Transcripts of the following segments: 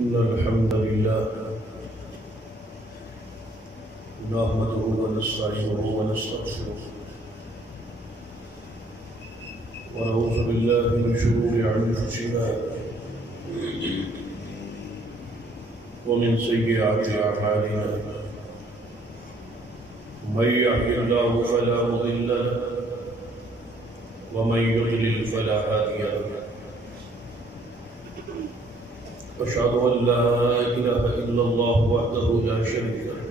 إن الحمد لله نحمده ونستعينه ونستغفره ونعوذ بالله من شرور أنفسنا ومن سيئات أعمالنا من يهده الله فلا مضل له ومن يضلل فلا هادي له وأشهد أن لا إله إلا الله وحده لا شريك له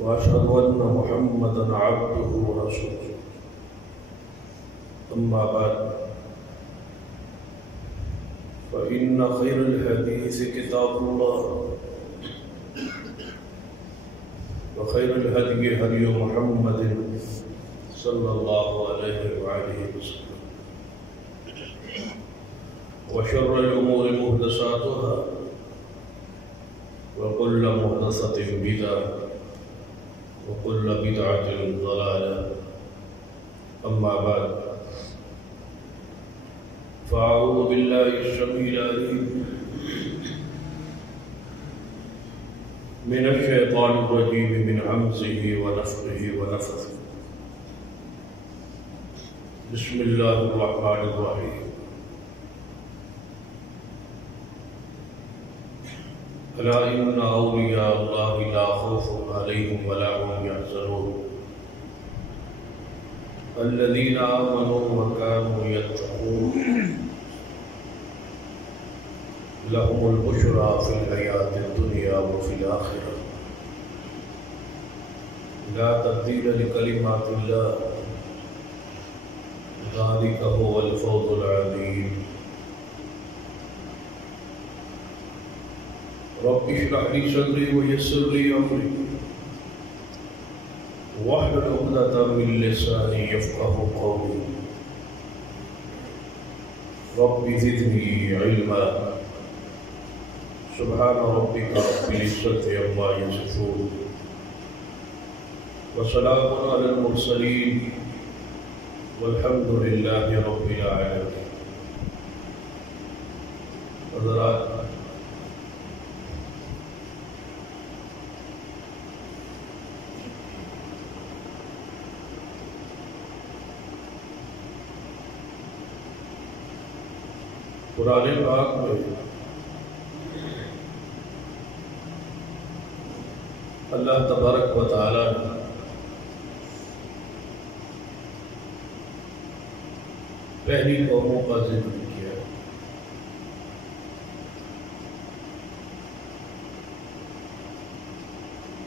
وأشهد أن محمدا عبده ورسوله أما بعد فإن خير الحديث كتاب الله وخير الهدي هدي محمد صلى الله عليه وآله وسلم وشر الأمور محدثاتها وكل محدثة بدعة وكل بدعة ضلالة أما بعد فأعوذ بالله السميع العليم من الشيطان الرجيم من همزه ونفخه ونفثه بسم الله الرحمن الرحيم ألا إن أولياء الله لا خوف عليهم ولا هم يحزنون الذين آمنوا وكانوا يتقون لهم البشرى في الحياة الدنيا وفي الآخرة لا تبديل لكلمات الله ذلك هو الفوز العظيم رب اشرح لي صدري ويسر لي امري واحلل عقدة من لساني يفقهوا قولي رب زدني علما سبحان ربك رب العزة عما يصفون وسلام على المرسلين والحمد لله رب العالمين. حضرات، قرآن پاک میں اللہ تبارک و تعالی نے پہلی قوموں کا ذکر کیا.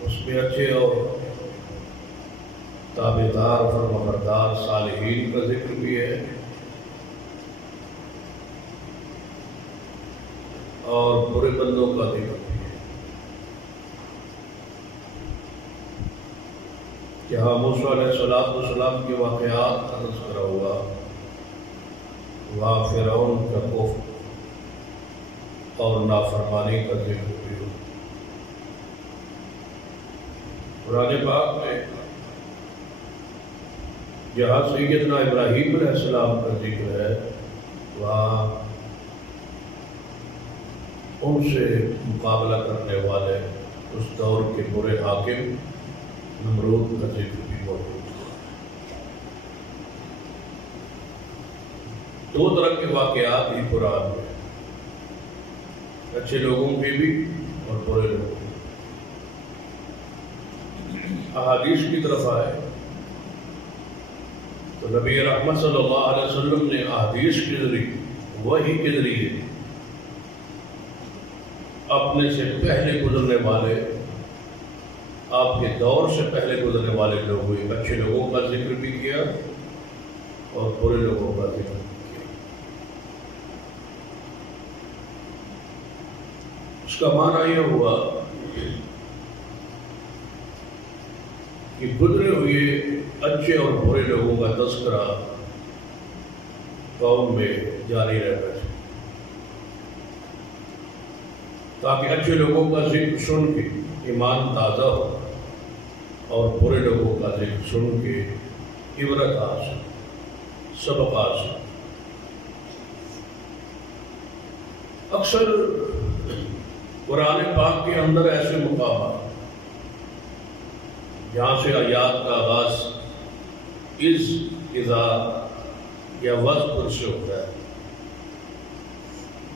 اس میں اچھے اور تابعدار فرمانبردار صالحین کا ذکر بھی ہے اور برے بندوں کا ذکر بھی ہے. جہاں موسیٰ علیہ السلام کے واقعات کا تذکرہ ہوا وہاں فرعون کا کفر اور نافرمانی کا ذکر بھی ہوا. قرآن پاک میں جہاں سیدنا ابراہیم علیہ السلام کا ذکر ہے وہاں ان سے مقابلہ کرنے والے اس دور کے برے حاکم نمرود کا ذکر بھی موجود ہے. دو طرح کے واقعات ہی قرآن میں، اچھے لوگوں کے بھی اور برے لوگوں کے. احادیث کی طرف آئے تو نبی رحمت صلی اللہ علیہ وسلم نے احادیث کے ذریعے وحی کے ذریعے اپنے سے پہلے گزرنے والے، آپ کے دور سے پہلے گزرنے والے لوگ ہوئے اچھے لوگوں کا ذکر بھی کیا اور برے لوگوں کا ذکر بھی کیا. اس کا معنی یہ ہوا کہ گزرے ہوئے اچھے اور برے لوگوں کا تذکرہ قوم میں جاری رہنا چاہیے تاکہ اچھے لوگوں کا ذکر سن کے ایمان تازہ ہو اور برے لوگوں کا ذکر سن کے عبرت حاصل، سبق حاصل. اکثر قرآن پاک کے اندر ایسے مقامات جہاں سے آیات کا آغاز اذا یا وذکر سے ہوتا ہے،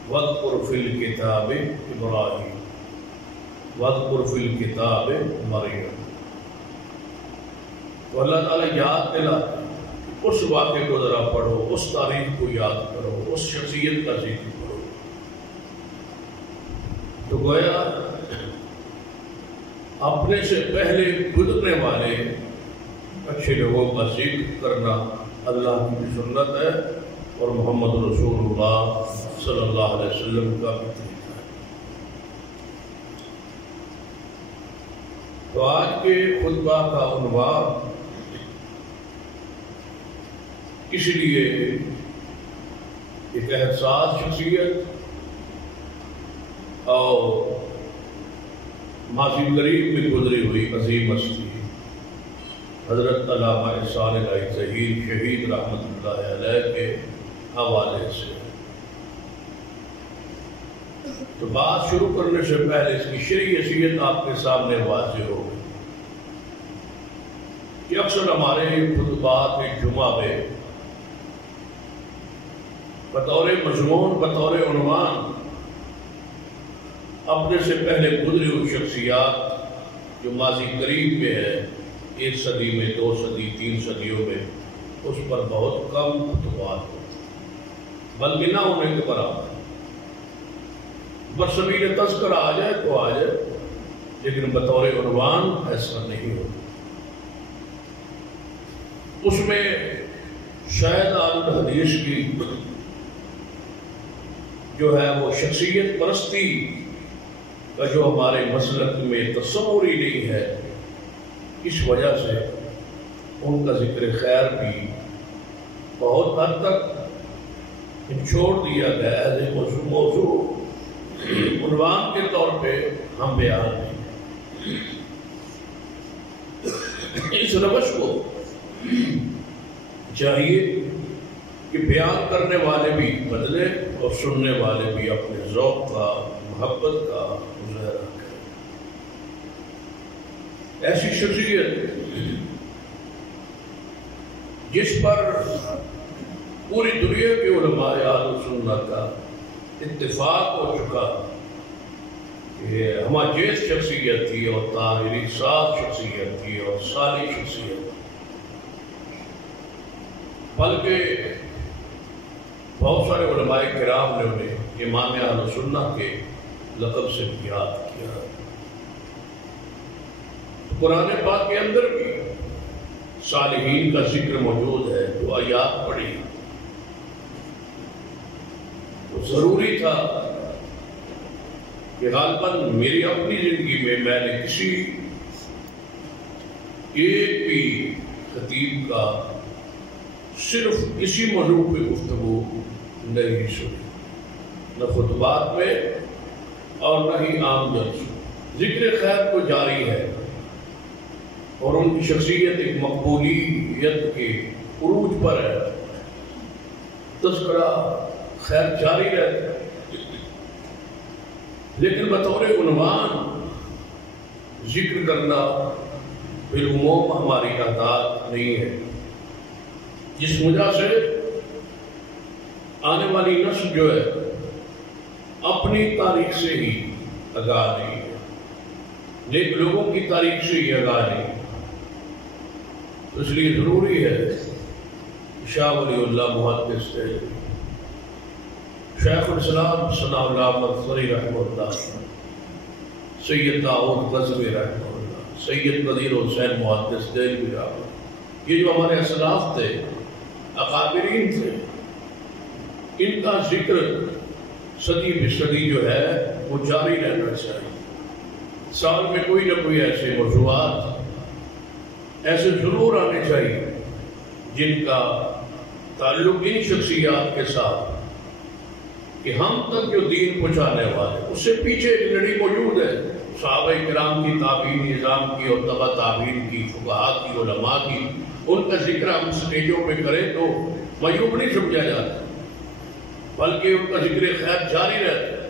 وذکر فی الکتاب ابراہیم، وذکر فی الکتاب مریم، تو اللہ تعالیٰ یاد دلاتے ہیں اس واقعے کو ذرا پڑھو، اس تاریخ کو یاد کرو، اس شخصیت کا ذکر کرو۔ تو گویا اپنے سے پہلے گزرنے والے اچھے لوگوں کا ذکر کرنا اللہ کی سنت ہے اور محمد رسول اللہ صلی اللہ علیہ وسلم کا بھی طریقہ ہے۔ تو آج کے خطبہ کا عنوان اس لیے ایک احساس شخصیت اور ماضی قریب میں گزری ہوئی عظیم ہستی حضرت علامہ احسان الہی ظہیر شہید رحمۃ اللہ علیہ کے حوالے سے۔ تو بات شروع کرنے سے پہلے اس کی شرعی حیثیت آپ کے سامنے واضح ہوگی کہ اکثر ہمارے خطبات جمعہ میں بطور مضمون، بطور عنوان اپنے سے پہلے گزری ہوئی شخصیات جو ماضی قریب میں ہے، 1 صدی میں، 2 صدی، 3 صدیوں میں، اس پر بہت کم خطبات ہوتے، بلکہ نہ ہونے کے برابر۔ برسبیل تذکرہ آ جائے تو آ جائے، لیکن بطور عنوان ایسا نہیں ہوتا۔ اس میں شاید الحدیث کی جو ہے وہ شخصیت پرستی کا جو ہمارے مسلک میں تصور ہی نہیں ہے، اس وجہ سے ان کا ذکر خیر بھی بہت حد تک چھوڑ دیا گیا ہے۔ موضوع عنوان کے طور پہ ہم بیان نہیں، اس روش کو چاہیے کہ بیان کرنے والے بھی بدلے اور سننے والے بھی اپنے ذوق کا، محبت کا مظاہرہ کریں۔ ایسی شخصیت جس پر پوری دنیا کے علماء اہل سنت کا اتفاق ہو چکا کہ ہماجیز شخصیت تھی اور طاہری ساز شخصیت تھی اور صالح شخصیت، بلکہ بہت سارے علماء کرام نے انہیں امام اہل سنت کے لقب سے بھی یاد کیا۔ قرآن پاک کے اندر بھی صالحین کا ذکر موجود ہے، جو آیات پڑھی تو ضروری تھا کہ غالباً میری اپنی زندگی میں میں نے کسی ایک بھی خطیب کا صرف اسی موضوع پہ گفتگو نہیں سنی، نہ خطبات میں اور نہ ہی عام جلسوں۔ ذکر خیر کو جاری ہے اور ان کی شخصیت ایک مقبولیت کے عروج پر ہے، تذکرہ خیر جاری رہتا ہے، لیکن بطور عنوان ذکر کرنا بالعموم ہماری عادات نہیں ہے، جس وجہ سے آنے والی نسل جو ہے اپنی تاریخ سے ہی آگاہ نہیں ہے، نیک لوگوں کی تاریخ سے ہی آگاہ نہیں ہے۔ اس لیے ضروری ہے شاہ ولی اللہ محدث دہلوی، شیخ الاسلام ثناء اللہ مظفری رحمہ اللہ، سید داؤد غزنوی رحمہ اللہ، سید قدیر حسین محدث دہلوی رحمہ اللہ، یہ جو ہمارے اسلاف تھے، اکابرین تھے، ان کا ذکر صدی بصدی جو ہے وہ جاری رہنا چاہیے۔ سال میں کوئی نہ کوئی ایسے موضوعات ایسے ضرور آنے چاہیے جن کا تعلق ان شخصیات کے ساتھ کہ ہم تک جو دین پہنچانے والے، اس سے پیچھے ایک لڑی موجود ہے، صحابہ کرام کی تعبیر نظام کی اور تبع تعبیر کی، فقہاء کی، علماء کی، ان کا ذکر ہم سٹیجوں پہ کریں تو معیوب نہیں سمجھا جاتا، بلکہ ان کا ذکر خیر جاری رہتا ہے۔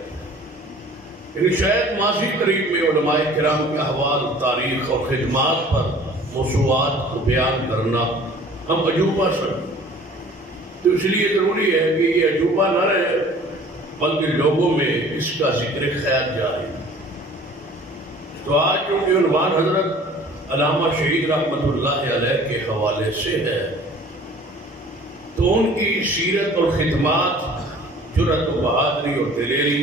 لیکن شاید ماضی قریب میں علماء کرام کے احوال، تاریخ اور خدمات پر موضوعات کو بیان کرنا ہم عجوبہ سمجھیں، تو اس لیے ضروری ہے کہ یہ عجوبہ نہ رہے بلکہ لوگوں میں اس کا ذکر خیر جاری۔ تو آج چونکہ عنوان حضرت علامہ شہید رحمۃ اللہ علیہ کے حوالے سے ہے، تو ان کی سیرت اور خدمات، جرأت و بہادری اور دلیری،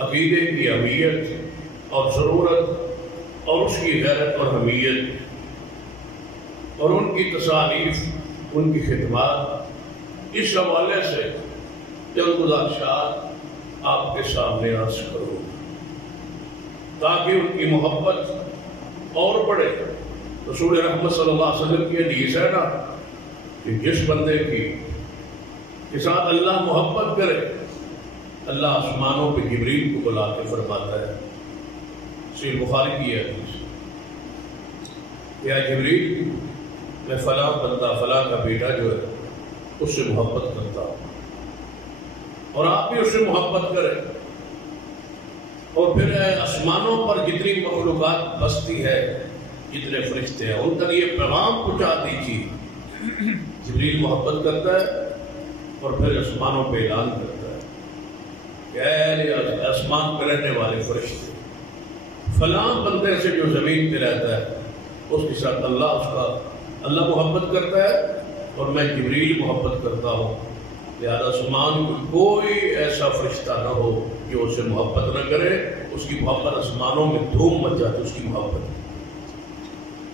عقیدے کی اہمیت اور ضرورت اور اس کی غیرت اور حمیت، اور ان کی تصانیف، ان کی خدمات، اس حوالے سے چند گزارشات آپ کے سامنے عرض کروں تاکہ ان کی محبت اور بڑھے۔ رسول رحمت صلی اللہ علیہ وسلم کی حدیث ہے نا کہ جس بندے کے ساتھ اللہ محبت کرے، اللہ آسمانوں پہ جبریل کو بلا کے فرماتا ہے، صحیح بخاری کی ہے حدیث، یا جبریل میں فلاں بندہ، فلاں کا بیٹا جو ہے اس سے محبت کرتا ہوں، اور آپ بھی اس سے محبت کریں، اور پھر آسمانوں پر جتنی مخلوقات بستی ہے، جتنے فرشتے ہیں، ان کا یہ پیغام پہنچا دیجیے۔ جبریل محبت کرتا ہے اور پھر آسمانوں پہ اعلان کرتا ہے کہ اے آسمان پہ رہنے والے فرشتے، فلاں بندے سے جو زمین پہ رہتا ہے اس کے ساتھ اللہ محبت کرتا ہے، اور میں جبریل محبت کرتا ہوں، لہذا آسمان میں کوئی ایسا فرشتہ نہ ہو جو اس سے محبت نہ کرے۔ اس کی محبت آسمانوں میں دھوم مچ جاتی، اس کی محبت۔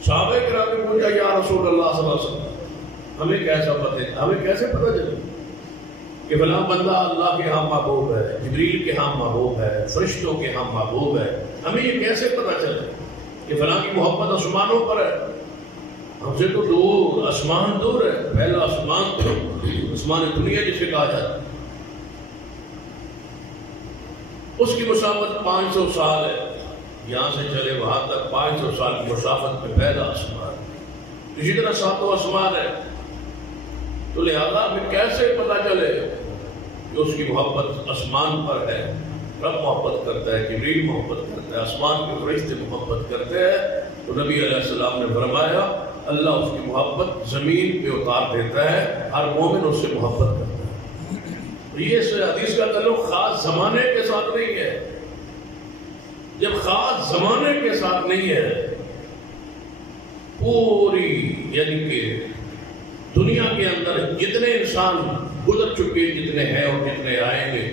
صحابہ کرام نے پوچھا یا رسول اللہ صلی اللہ علیہ وسلم، ہمیں کیسے پتہ چلے کہ فلاں بندہ اللہ کے ہاں محبوب ہے، جبریل کے ہاں محبوب ہے، فرشتوں کے ہاں محبوب ہے؟ ہمیں یہ کیسے پتہ چلے کہ فلاں کی محبت آسمانوں پر ہے؟ ہم سے تو دور، آسمان دور ہے، پہلا آسمان دنیا جسے کہا جاتا ہے، اس کی مسافت 500 سال ہے، یہاں سے چلے وہاں تک 500 سال کی مسافت پہ پہلا آسمان، اسی طرح 7 آسمان ہے۔ تو لہذا ہمیں کیسے پتہ چلے کہ اس کی محبت آسمان پر ہے؟ رب محبت کرتا ہے، جبریل محبت کرتا ہے، آسمان کے فرشتے محبت کرتے ہیں، تو نبی علیہ السلام نے فرمایا اللہ اس کی محبت زمین پہ اتار دیتا ہے، ہر مومن اس سے محبت کرتا ہے۔ یہ اس حدیث کا تعلق خاص زمانے کے ساتھ نہیں ہے۔ جب خاص زمانے کے ساتھ نہیں ہے، پوری یعنی کہ دنیا کے اندر جتنے انسان گزر چکے، جتنے ہیں اور جتنے آئیں گے،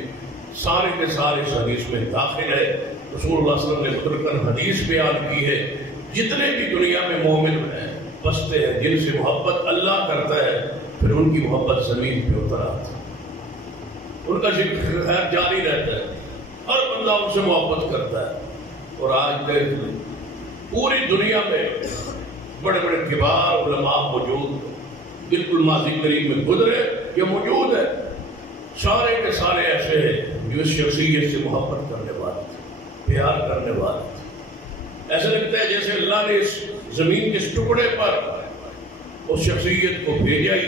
سارے کے سارے اس حدیث میں داخل ہے۔ رسول اللہ صلی اللہ علیہ وسلم نے مترکن حدیث بیان کی ہے، جتنے بھی دنیا میں مومن ہیں، بستے ہیں، جن سے محبت اللہ کرتا ہے، پھر ان کی محبت زمین پہ اتر آتی ہے، ان کا ذکر خیر جاری رہتا ہے، ہر بندہ ان سے محبت کرتا ہے۔ اور آج پوری دنیا میں بڑے بڑے کبار علماء موجود، بالکل ماضی قریب میں گزرے یہ موجود ہے، سارے کے سارے ایسے ہیں جو اس شخصیت سے محبت کرنے والے تھے، پیار کرنے والے تھے۔ ایسا لگتا ہے جیسے اللہ نے اس زمین کے اس ٹکڑے پر اس شخصیت کو بھیجا ہی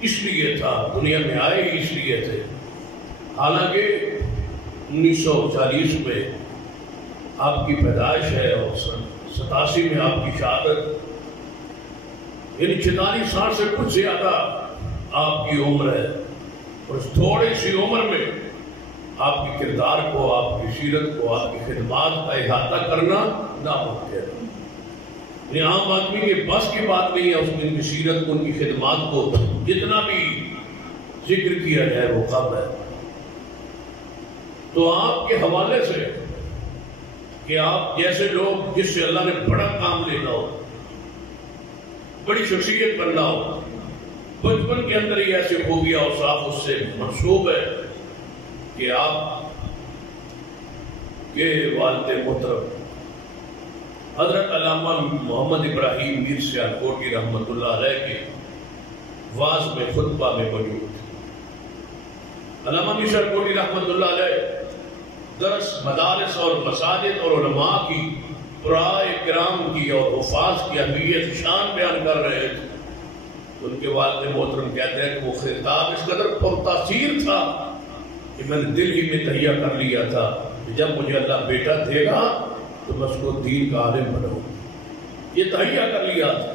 اس لیے تھا، دنیا میں آئے ہی اس لیے تھے۔ حالانکہ 1940 میں آپ کی پیدائش ہے اور 87 میں آپ کی شہادت، یعنی 46 سے کچھ زیادہ آپ کی عمر ہے، اور اس تھوڑی سی عمر میں آپ کی کردار کو، آپ کی سیرت کو، آپ کی خدمات کا احاطہ کرنا ناممکن ہے۔ یعنی عام آدمی کے بس کی بات نہیں ہے اس میں ان کی سیرت کو، ان کی خدمات کو جتنا بھی ذکر کیا جائے وہ کم ہے۔ تو آپ کے حوالے سے کہ آپ جیسے لوگ جس سے اللہ نے بڑا کام لینا ہو، بڑی شخصیت بننا ہو، بچپن کے اندر ہی ایسے خوبیاں اور صاف اس سے منسوب ہے کہ آپ کے والد محترم حضرت علامہ محمد ابراہیم میر سیالکوٹی رحمۃ اللہ علیہ کے واعظ میں، خطبہ میں موجود تھے۔ علامہ میر سیالکوٹی رحمۃ اللہ علیہ درس مدارس اور مساجد اور علماء کی، قراء کرام کی اور حفاظ کی اہمیت شان بیان کر رہے تھے۔ ان کے والد محترم کہتے ہیں کہ وہ خطاب اس قدر پرتاثیر تھا کہ میں نے دل ہی میں تہیہ کر لیا تھا جب مجھے اللہ بیٹا دے گا تو میں اس کو دین کا عالم بناؤں. یہ تہیہ کر لیا تھا،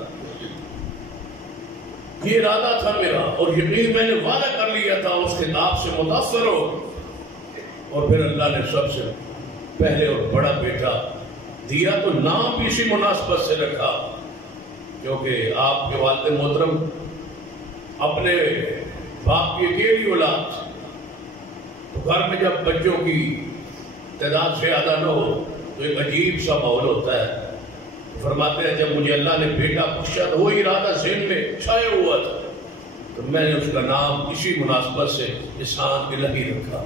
یہ ارادہ تھا میرا، اور یقین میں نے وعدہ کر لیا تھا اس کتاب سے متاثر ہو. اور پھر اللہ نے سب سے پہلے اور بڑا بیٹا دیا، تو نام بھی اسی مناسبت سے رکھا کیونکہ آپ کے والد محترم اپنے باپ کی اکیلی اولاد تھی. تو گھر میں جب بچوں کی تعداد سے زیادہ نہ ہو تو ایک عجیب سا ماحول ہوتا ہے. فرماتے ہیں جب مجھے اللہ نے بیٹا بخشا تو وہ ارادہ ذہن میں چھایا ہوا تھا، تو میں نے اس کا نام اسی مناسبت سے احسان الہی رکھا.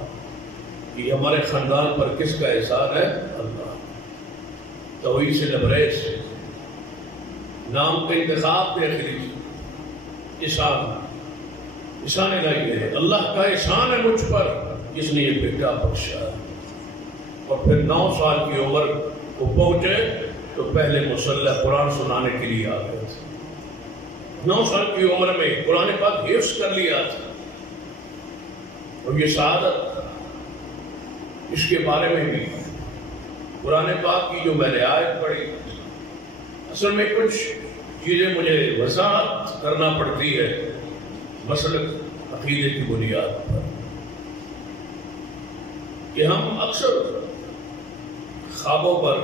یہ ہمارے خاندان پر کس کا احسان ہے؟ اللہ. توحید سے لبریز سے نام کا انتخاب دے خریج احسان الہی ہے. اللہ کا احسان ہے مجھ پر جس نے یہ بیٹا بخشا. اور پھر 9 سال کی عمر کو پہنچے تو پہلے مصلح قرآن سنانے کے لیے آ گئے تھے. 9 سال کی عمر میں قرآن پاک حفظ کر لیا تھا. اور یہ سعادت، اس کے بارے میں بھی قرآن پاک کی جو میں نے آیت پڑھی، اصل میں کچھ چیزیں مجھے وضاحت کرنا پڑتی ہے مسلک عقیدے کی بنیاد پر، کہ ہم اکثر خوابوں پر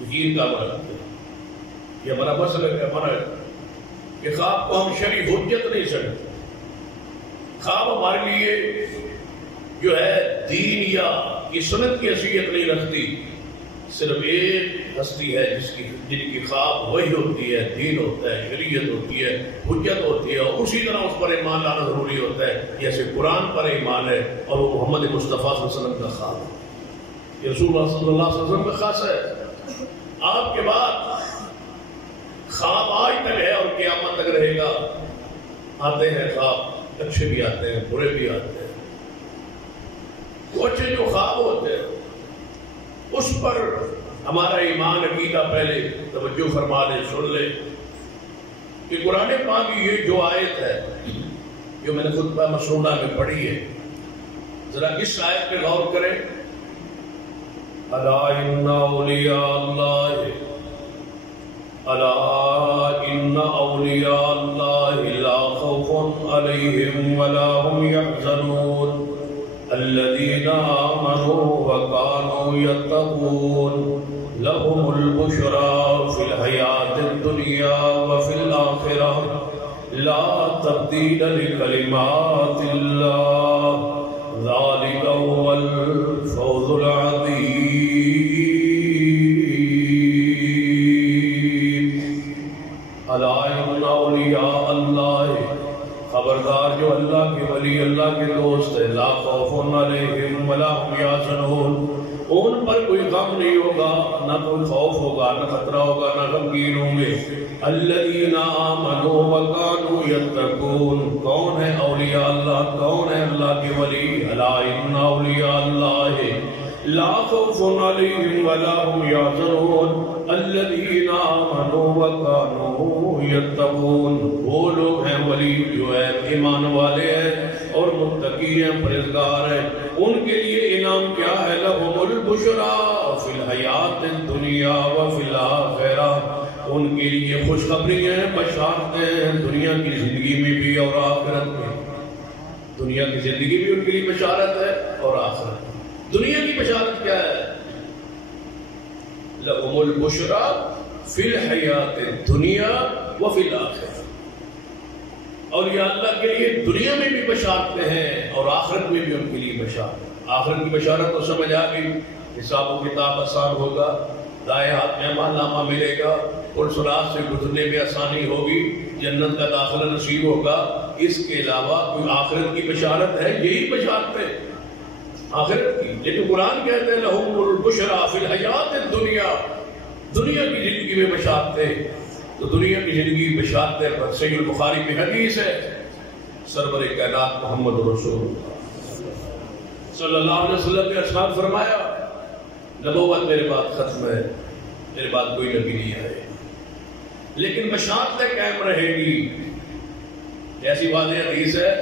یقین کا عمل کرتے ہیں. یہ ہمارا مسئلہ ہے ہمارا کہ خواب کو ہم شرعی حجت نہیں سکتے. خواب ہمارے لیے جو ہے دین یا کی سنت کی حیثیت نہیں رکھتی. صرف ایک ہستی ہے جن کی خواب وہی ہوتی ہے، دین ہوتا ہے، شریعت ہوتی ہے، حجت ہوتی ہے، اور اسی طرح اس پر ایمان لانا ضروری ہوتا ہے جیسے قرآن پر ایمان ہے اور وہ محمد مصطفیٰ صلی اللہ علیہ وسلم کا خواب ہے. یہ رسول اللہ صلی اللہ علیہ وسلم کا خاص ہے. آپ کے بعد خواب آج تک ہے اور قیامت تک رہے گا. آتے ہیں خواب، اچھے بھی آتے ہیں، برے بھی آتے ہیں. وہ اچھے جو خواب ہوتے ہیں اس پر ہمارا ایمان عقیدہ پہلے توجہ فرما لے، سن لے کہ قرآن پاک کی یہ جو آیت ہے جو میں نے خطبہ مسنونہ میں پڑھی ہے، ذرا اس آیت پہ غور کریں. الا ان اولیاء اللہ لا خوف علیہم ولا هم يحزنون الذين آمنوا وكانوا يتقون لهم البشرى في الحياة الدنيا وفي الآخرة لا تبديل لكلمات الله ذلك هو الفوز العظيم. ألا إن أولياء الله، خبردار جو اللہ کے ولی، اللہ کے دوست ہے، لا خوف علیہم ولا هم یحزنون، ان پر کوئی غم نہیں ہوگا، نہ کوئی خوف ہوگا، نہ خطرہ ہوگا، نہ غمگین ہوں گے. الذین آمنوا وکانوا یتقون، کون ہے اولیاء اللہ، کون ہے اللہ کے ولی؟ الا ان اولیاء اللہ لا خوف علیہم ولا هم یحزنون الذین آمنوا وکانوا یتقون، وہ لوگ ہیں ولی جو ہے ایمان والے ہیں اور متقی ہیں، پرہیزگار ہیں. ان کے لیے انعام کیا ہے؟ لہم البشریٰ فی الحیات الدنیا وفی الآخرہ، ان کے لیے خوشخبری ہیں، بشارتیں ہیں دنیا کی زندگی میں بھی اور آخرت میں. دنیا کی زندگی بھی ان کے لیے بشارت ہے اور آخرت. دنیا کی بشارت کیا ہے؟ لہم البشریٰ فی الحیات الدنیا وفی الآخرہ. اولیاء اللہ کے لیے دنیا میں بھی بشارتیں ہیں اور آخرت میں بھی ان کے لیے بشارت. آخرت کی بشارت تو سمجھ آ گئی، حساب و کتاب آسان ہوگا، دائیں ہاتھ میں عمل نامہ ملے گا، اور صراط سے گزرنے میں آسانی ہوگی، جنت کا داخلہ نصیب ہوگا. اس کے علاوہ کوئی آخرت کی بشارت ہے؟ یہی بشارت ہے آخرت کی. لیکن قرآن کہتے ہیں لہم البشریٰ فی الحیات الدنیا، دنیا کی زندگی میں بشارتیں. تو دنیا کی زندگی بشارتیں پر صحیح البخاری میں حدیث ہے، سرور کائنات محمد رسول صلی اللہ علیہ وسلم نے ارشاد فرمایا، نبوت میرے بعد ختم ہے، میرے بعد کوئی نبی نہیں آئے، لیکن بشارتیں قائم رہے گی. ایسی واضح حدیث ہے،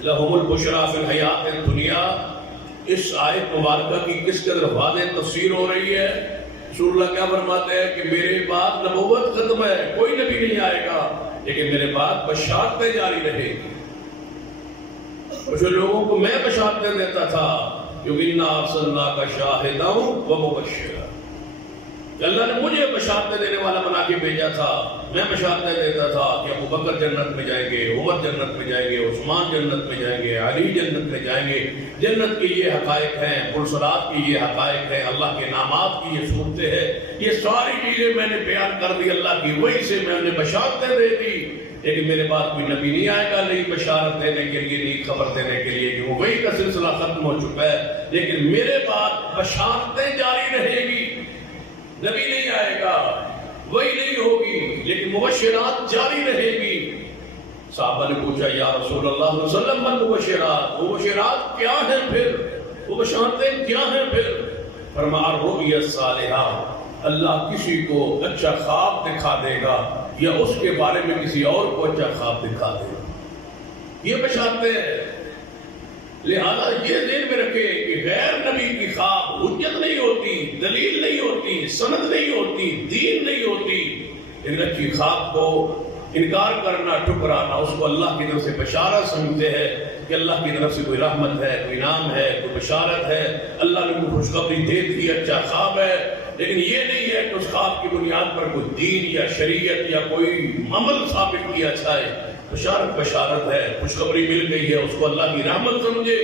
لہم البشریٰ فی الحیات الدنیا اس آیت مبارکہ کی کس قدر واضح تفسیر ہو رہی ہے. رسول اللہ کیا فرماتے ہیں کہ میرے بعد نبوت ختم ہے، کوئی نبی نہیں آئے گا، لیکن میرے بعد بشارتیں جاری رہے گی. کچھ لوگوں کو میں بشارتیں دیتا تھا کیونکہ اِنَّا أَرْسَلْنَاكَ شَاهِدًا وَمُبَشِّرًا، اللہ نے مجھے بشارتیں دینے والا بنا کے بھیجا تھا. میں بشارتیں دیتا تھا کہ ابو بکر جنت میں جائیں گے، عمر جنت میں جائیں گے، عثمان جنت میں جائیں گے، علی جنت میں جائیں گے. جنت کے یہ حقائق ہیں، پرسرات کی یہ حقائق ہیں، اللہ کے نامات کی یہ صورتیں ہیں. یہ ساری چیزیں میں نے بیان کر دی اللہ کی وحی سے، میں انہیں بشارتیں دے دی. لیکن میرے بعد کوئی نبی نہیں آئے گا نئی بشارت دینے کے لیے، نئی خبر دینے کے لیے، کہ وہ وحی کا سلسلہ ختم ہو چکا ہے. لیکن میرے بعد بشارتیں جاری رہے گی. نبی نہیں آئے گا، وہی نہیں ہوگی، لیکن مبشرات جاری رہے گی. صحابہ نے پوچھا یا رسول اللہ صلی اللہ علیہ وسلم من مبشرات، مبشرات کیا ہیں پھر، وہ بشارتیں کیا ہیں پھر؟ فرمایا الرؤیا الصالحہ، اللہ کسی کو اچھا خواب دکھا دے گا یا اس کے بارے میں کسی اور کو اچھا خواب دکھا دے گا. یہ بشارتیں ہیں. لہذا یہ ذہن میں رکھے کہ غیر نبی کی خواب حجت نہیں ہوتی، دلیل نہیں ہوتی، سند نہیں ہوتی، دین نہیں ہوتی. لیکن اچھی خواب کو انکار کرنا، ٹھکرانا، اس کو اللہ کی طرف سے بشارت سمجھتے ہیں کہ اللہ کی طرف سے کوئی رحمت ہے، کوئی انعام ہے، کوئی بشارت ہے، اللہ نے کوئی خوشخبری دے دی، اچھا خواب ہے. لیکن یہ نہیں ہے کہ اس خواب کی بنیاد پر کوئی دین یا شریعت یا کوئی عمل ثابت کیا جائے. بشارت بشارت ہے، خوشخبری مل گئی ہے، اس کو اللہ کی رحمت سمجھے.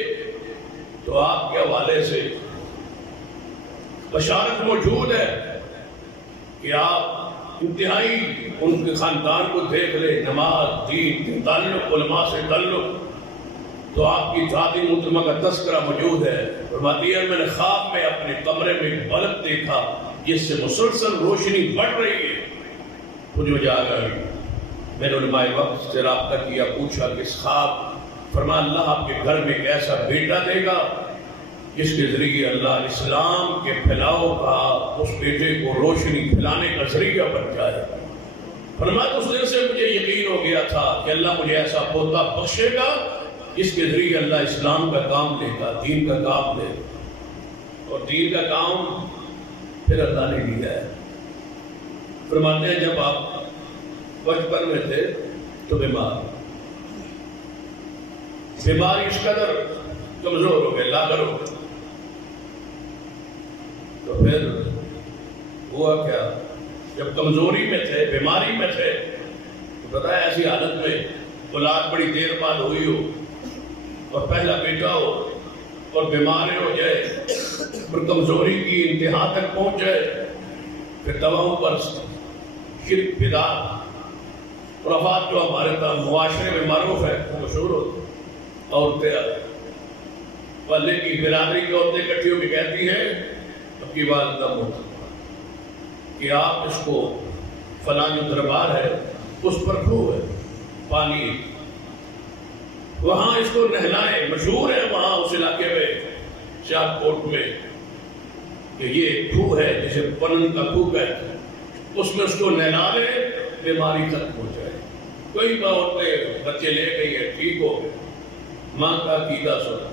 تو آپ کے حوالے سے بشارت موجود ہے کہ آپ انتہائی ان کے خاندان کو دیکھ لیں، نماز، دین، تعلق، علماء سے تعلق، تو آپ کی دادی محترمہ کا تذکرہ موجود ہے. فرماتی ہے میں نے خواب میں اپنے کمرے میں ایک بلب دیکھا جس سے مسلسل روشنی بڑھ رہی ہے. مجھے جاگ آئی، میں نے علماء وقت سے رابطہ کیا، پوچھا کہ اس خواب، فرمایا اللہ آپ کے گھر میں ایک ایسا بیٹا دے گا جس کے ذریعے اللہ اسلام کے پھیلاؤ کا، اس بیٹے کو روشنی پھیلانے کا ذریعہ بن جائے. فرمایا اس دن سے مجھے یقین ہو گیا تھا کہ اللہ مجھے ایسا پوتا بخشے گا جس کے ذریعے اللہ اسلام کا کام لے گا، دین کا کام لے گا. اور دین کا کام پھر اللہ نے لیا ہے. فرماتے ہیں جب آپ بچپن میں تھے تو بیماری اس قدر کمزور ہو گئے، لاغر ہو گئے. تو پھر ہوا کیا؟ جب کمزوری میں تھے، بیماری میں تھے، تو بتایا ایسی حالت میں اولاد بڑی دیر بعد ہوئی ہو اور پہلا بیٹا ہو اور بیمار ہو جائے اور کمزوری کی انتہا تک پہنچ جائے، پھر دواؤں پر شرک، بدعت، خرافات جو ہمارے معاشرے میں معروف ہے وہ مشہور ہوتی. عورتیں والے کی برادری کی عورتیں اکٹھی ہو کے کہتی ہیں اب کی بات دم ہوتا کہ آپ اس کو فلاں جو دربار ہے اس پر کھو ہے پانی، وہاں اس کو نہلائیں. مشہور ہے وہاں اس علاقے میں شاہ کوٹ میں کہ یہ کھو ہے جسے پنن کا کھو کہتے ہیں، اس میں اس کو نہلا لیں، بیماری ختم ہو جائے. کوئی عورتیں بچے لے گئی ہے، ٹھیک ہو گئے. ماں کا عقیدہ سنا.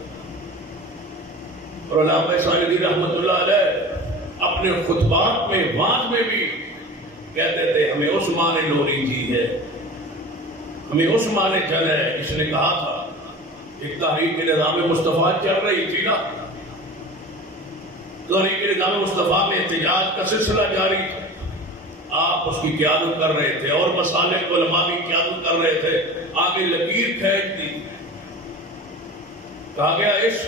اور علامہ سعدی رحمۃ اللہ علیہ اپنے خطبات میں، وعظ میں بھی کہتے تھے ہمیں اس ماں نے لوری دی ہے، ہمیں اس ماں نے چل ہے جس نے کہا تھا. ایک تحریک نظام مصطفیٰ چل رہی تھی نا، تحریک نظام مصطفیٰ میں احتجاج کا سلسلہ جاری تھا، آپ اس کی قیادت کر رہے تھے اور مسالک علماء کی قیادت کر رہے تھے. آگے لکیر کھینچ دی، کہا گیا اس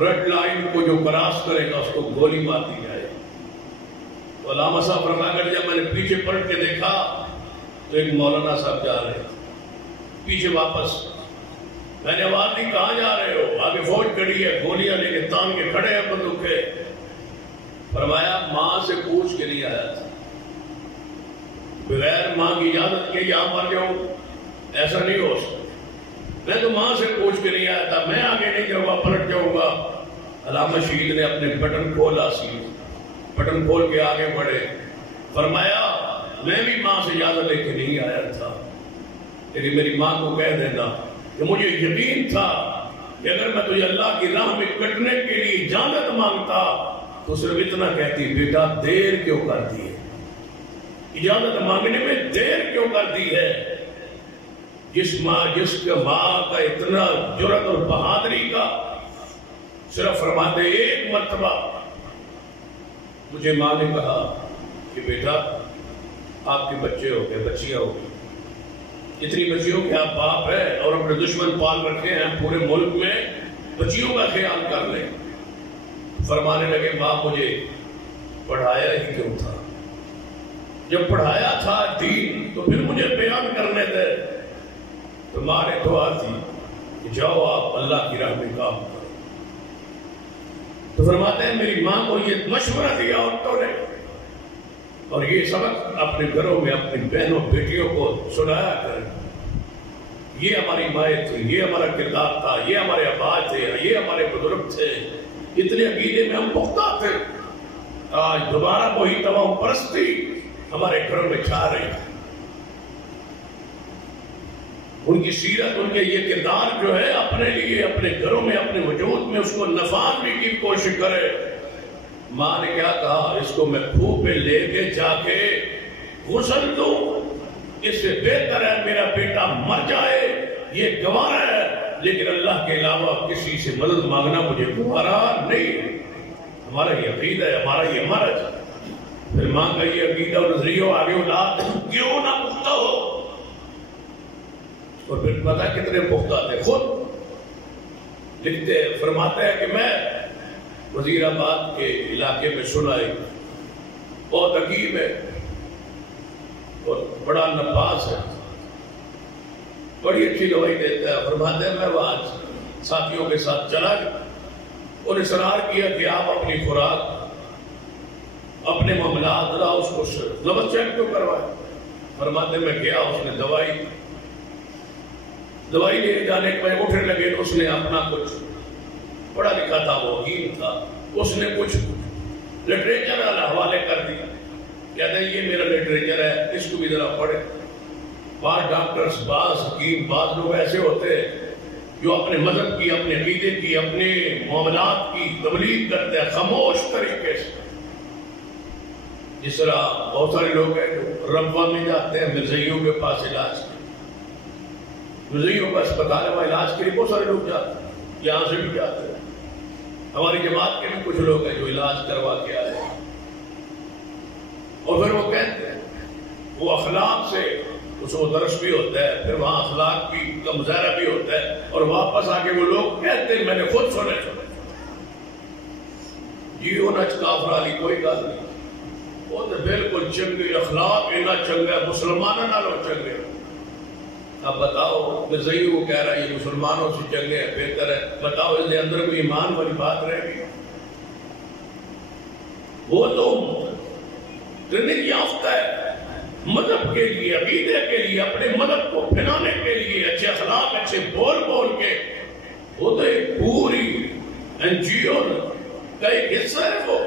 ریڈ لائن کو جو کراس کرے گا اس کو گولی مار دی جائے. تو علامہ صاحب فرما کر جب میں نے پیچھے پلٹ کے دیکھا تو ایک مولانا صاحب جا رہے تھے پیچھے واپس. میں نے آواز دی کہاں جا رہے ہو؟ آگے فوج کھڑی ہے، گولیاں لے کے تان کے کھڑے ہیں بندوقیں. فرمایا ماں سے پوچھ کے نہیں آیا تھا، بغیر ماں کی اجازت کے یہاں مر جاؤں، ایسا نہیں ہو سکتا. میں تو ماں سے پوچھ کے نہیں آیا تھا، میں آگے نہیں جاؤں گا، پلٹ جاؤں گا. علامہ شہید نے اپنے بٹن کھولا، سی بٹن کھول کے آگے بڑھے. فرمایا میں بھی ماں سے اجازت لے کے نہیں آیا تھا، لیکن میری ماں کو کہہ دینا کہ مجھے یقین تھا کہ اگر میں تجھے اللہ کی راہ میں کٹنے کے لیے اجازت مانگتا تو صرف اتنا کہتی، بیٹا دیر کیوں کر دی ہے؟ اجازت مانگنے میں دیر کیوں کر دی ہے؟ جس کے ماں کا اتنا جرأت اور بہادری کا، صرف فرماتے ایک مرتبہ مجھے ماں نے کہا کہ بیٹا آپ کے بچے ہو گئے، بچیاں ہو گئی، اتنی بچیوں کے آپ باپ ہیں اور اپنے دشمن پال رکھے ہیں پورے ملک میں، بچیوں کا خیال کر لیں۔ فرمانے لگے ماں مجھے پڑھایا ہی کیوں تھا؟ جب پڑھایا تھا دین تو پھر مجھے بیان کرنے دے۔ تو ماں نے دعا دی کہ جاؤ آپ اللہ کی راہ میں کام کرو۔ تو فرماتے ہیں میری ماں کو یہ مشورہ دیا عورتوں نے، اور یہ سبق اپنے گھروں میں اپنی بہنوں بیٹیوں کو سنایا کریں۔ یہ ہماری مائیں تھی، یہ ہمارا کردار تھا، یہ ہمارے آبا تھے، یہ ہمارے بزرگ تھے، اتنے عقیدے میں ہم پختہ تھے۔ آج دوبارہ وہی تمام پرستی ہمارے گھروں میں چھا رہی ہے۔ ان کی سیرت، ان کے یہ کردار جو ہے اپنے لیے، اپنے گھروں میں، اپنے وجود میں اس کو نفاذ بھی کی کوشش کرے۔ ماں نے کیا کہا، اس کو میں کھو پہ لے کے جا کے غسل دوں، اس سے بہتر ہے میرا بیٹا مر جائے، یہ گوارا ہے، لیکن اللہ کے علاوہ کسی سے مدد مانگنا مجھے گوارا نہیں۔ ہمارا یہ عقیدہ ہے، ہمارا یہ مرض ہے۔ پھر ماں کا یہ عقیدہ اور نظریہ آگے اولاد کیوں نہ پختہ ہو، اور پھر پتہ کتنے پختہ تھے۔ خود لکھتے فرماتے ہیں کہ میں وزیر آباد کے علاقے میں سنائی، بہت عجیب ہے اور بڑا نفاذ ہے، بڑی اچھی دوائی دیتا ہے۔ فرماتے ہیں میں وہاں ساتھیوں کے ساتھ چلا گیا اور اصرار کیا کہ آپ اپنی خوراک، اپنے معاملات ذرا اس کو ضبط چیک کیوں کروائے۔ فرماتے میں گیا، اس نے دوائی لے جانے کے بعد اٹھنے لگے تو اس نے اپنا کچھ پڑھا لکھا تھا، وہ حکیم تھا، اس نے کچھ لٹریچر حوالے کر دیا، کہتے ہیں یہ میرا لٹریچر ہے، اس کو بھی ذرا پڑھے۔ بعض ڈاکٹرز، بعض حکیم، بعض لوگ ایسے ہوتے ہیں جو اپنے مذہب کی، اپنے عقیدے کی، اپنے معاملات کی تبلیغ کرتے ہیں خاموش طریقے سے۔ جس طرح بہت سارے لوگ ہیں جو ربوہ میں جاتے ہیں مرزائیوں کے پاس علاج کے، مرزائیوں کا اسپتال ہے، علاج کے لیے بہت سارے لوگ جاتے ہیں، یہاں سے بھی جاتے ہیں۔ ہماری جماعت کے بھی کچھ لوگ ہیں جو علاج کروا کے آئے ہیں، اور پھر وہ کہتے ہیں وہ اخلاق سے اس کو درس بھی ہوتا ہے، پھر وہاں اخلاق کا مظاہرہ بھی ہوتا ہے، اور واپس آ کے وہ لوگ کہتے ہیں میں نے خود سنے جی ہونا کافر علی کوئی گل نہیں، وہ تو بالکل چنگے اخلاق اینا چنگا مسلمانوں نالوں چنگے۔ اب بتاؤ مرزائی وہ کہہ رہا ہے یہ مسلمانوں سے چنگے ہے، بہتر ہے، بتاؤ اس کے اندر کوئی ایمان والی بات رہ گئی؟ وہ تو ٹریننگ یافتہ ہے مذہب کے لیے، عقیدے کے لیے، اپنے مذہب کو پھیلانے کے لیے، اچھے اخلاق اچھے بول کے، وہ تو ایک پوری این جی او کا ایک حصہ ہے، وہ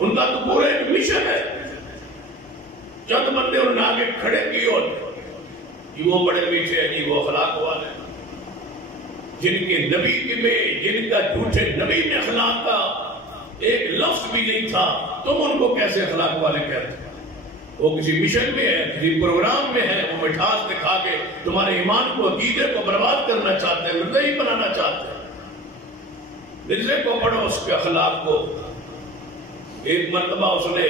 ان کا تو پورا ایک مشن ہے۔ چند بندے انہوں نے آگے کھڑے کی اور جی وہ بڑے میٹھے ہیں، جی وہ اخلاق والے ہیں، جن کے نبی میں، جن کا جھوٹے نبی میں اخلاق کا ایک لفظ بھی نہیں تھا، تم ان کو کیسے اخلاق والے کہتے ہیں؟ وہ کسی مشن میں ہے، کسی پروگرام میں ہے، وہ مٹھاس دکھا کے تمہارے ایمان کو، عقیدے کو برباد کرنا چاہتے ہیں، مرزائی بنانا چاہتے ہیں۔ مرزے کو پڑھو، اس کے اخلاق کو۔ ایک مرتبہ اس نے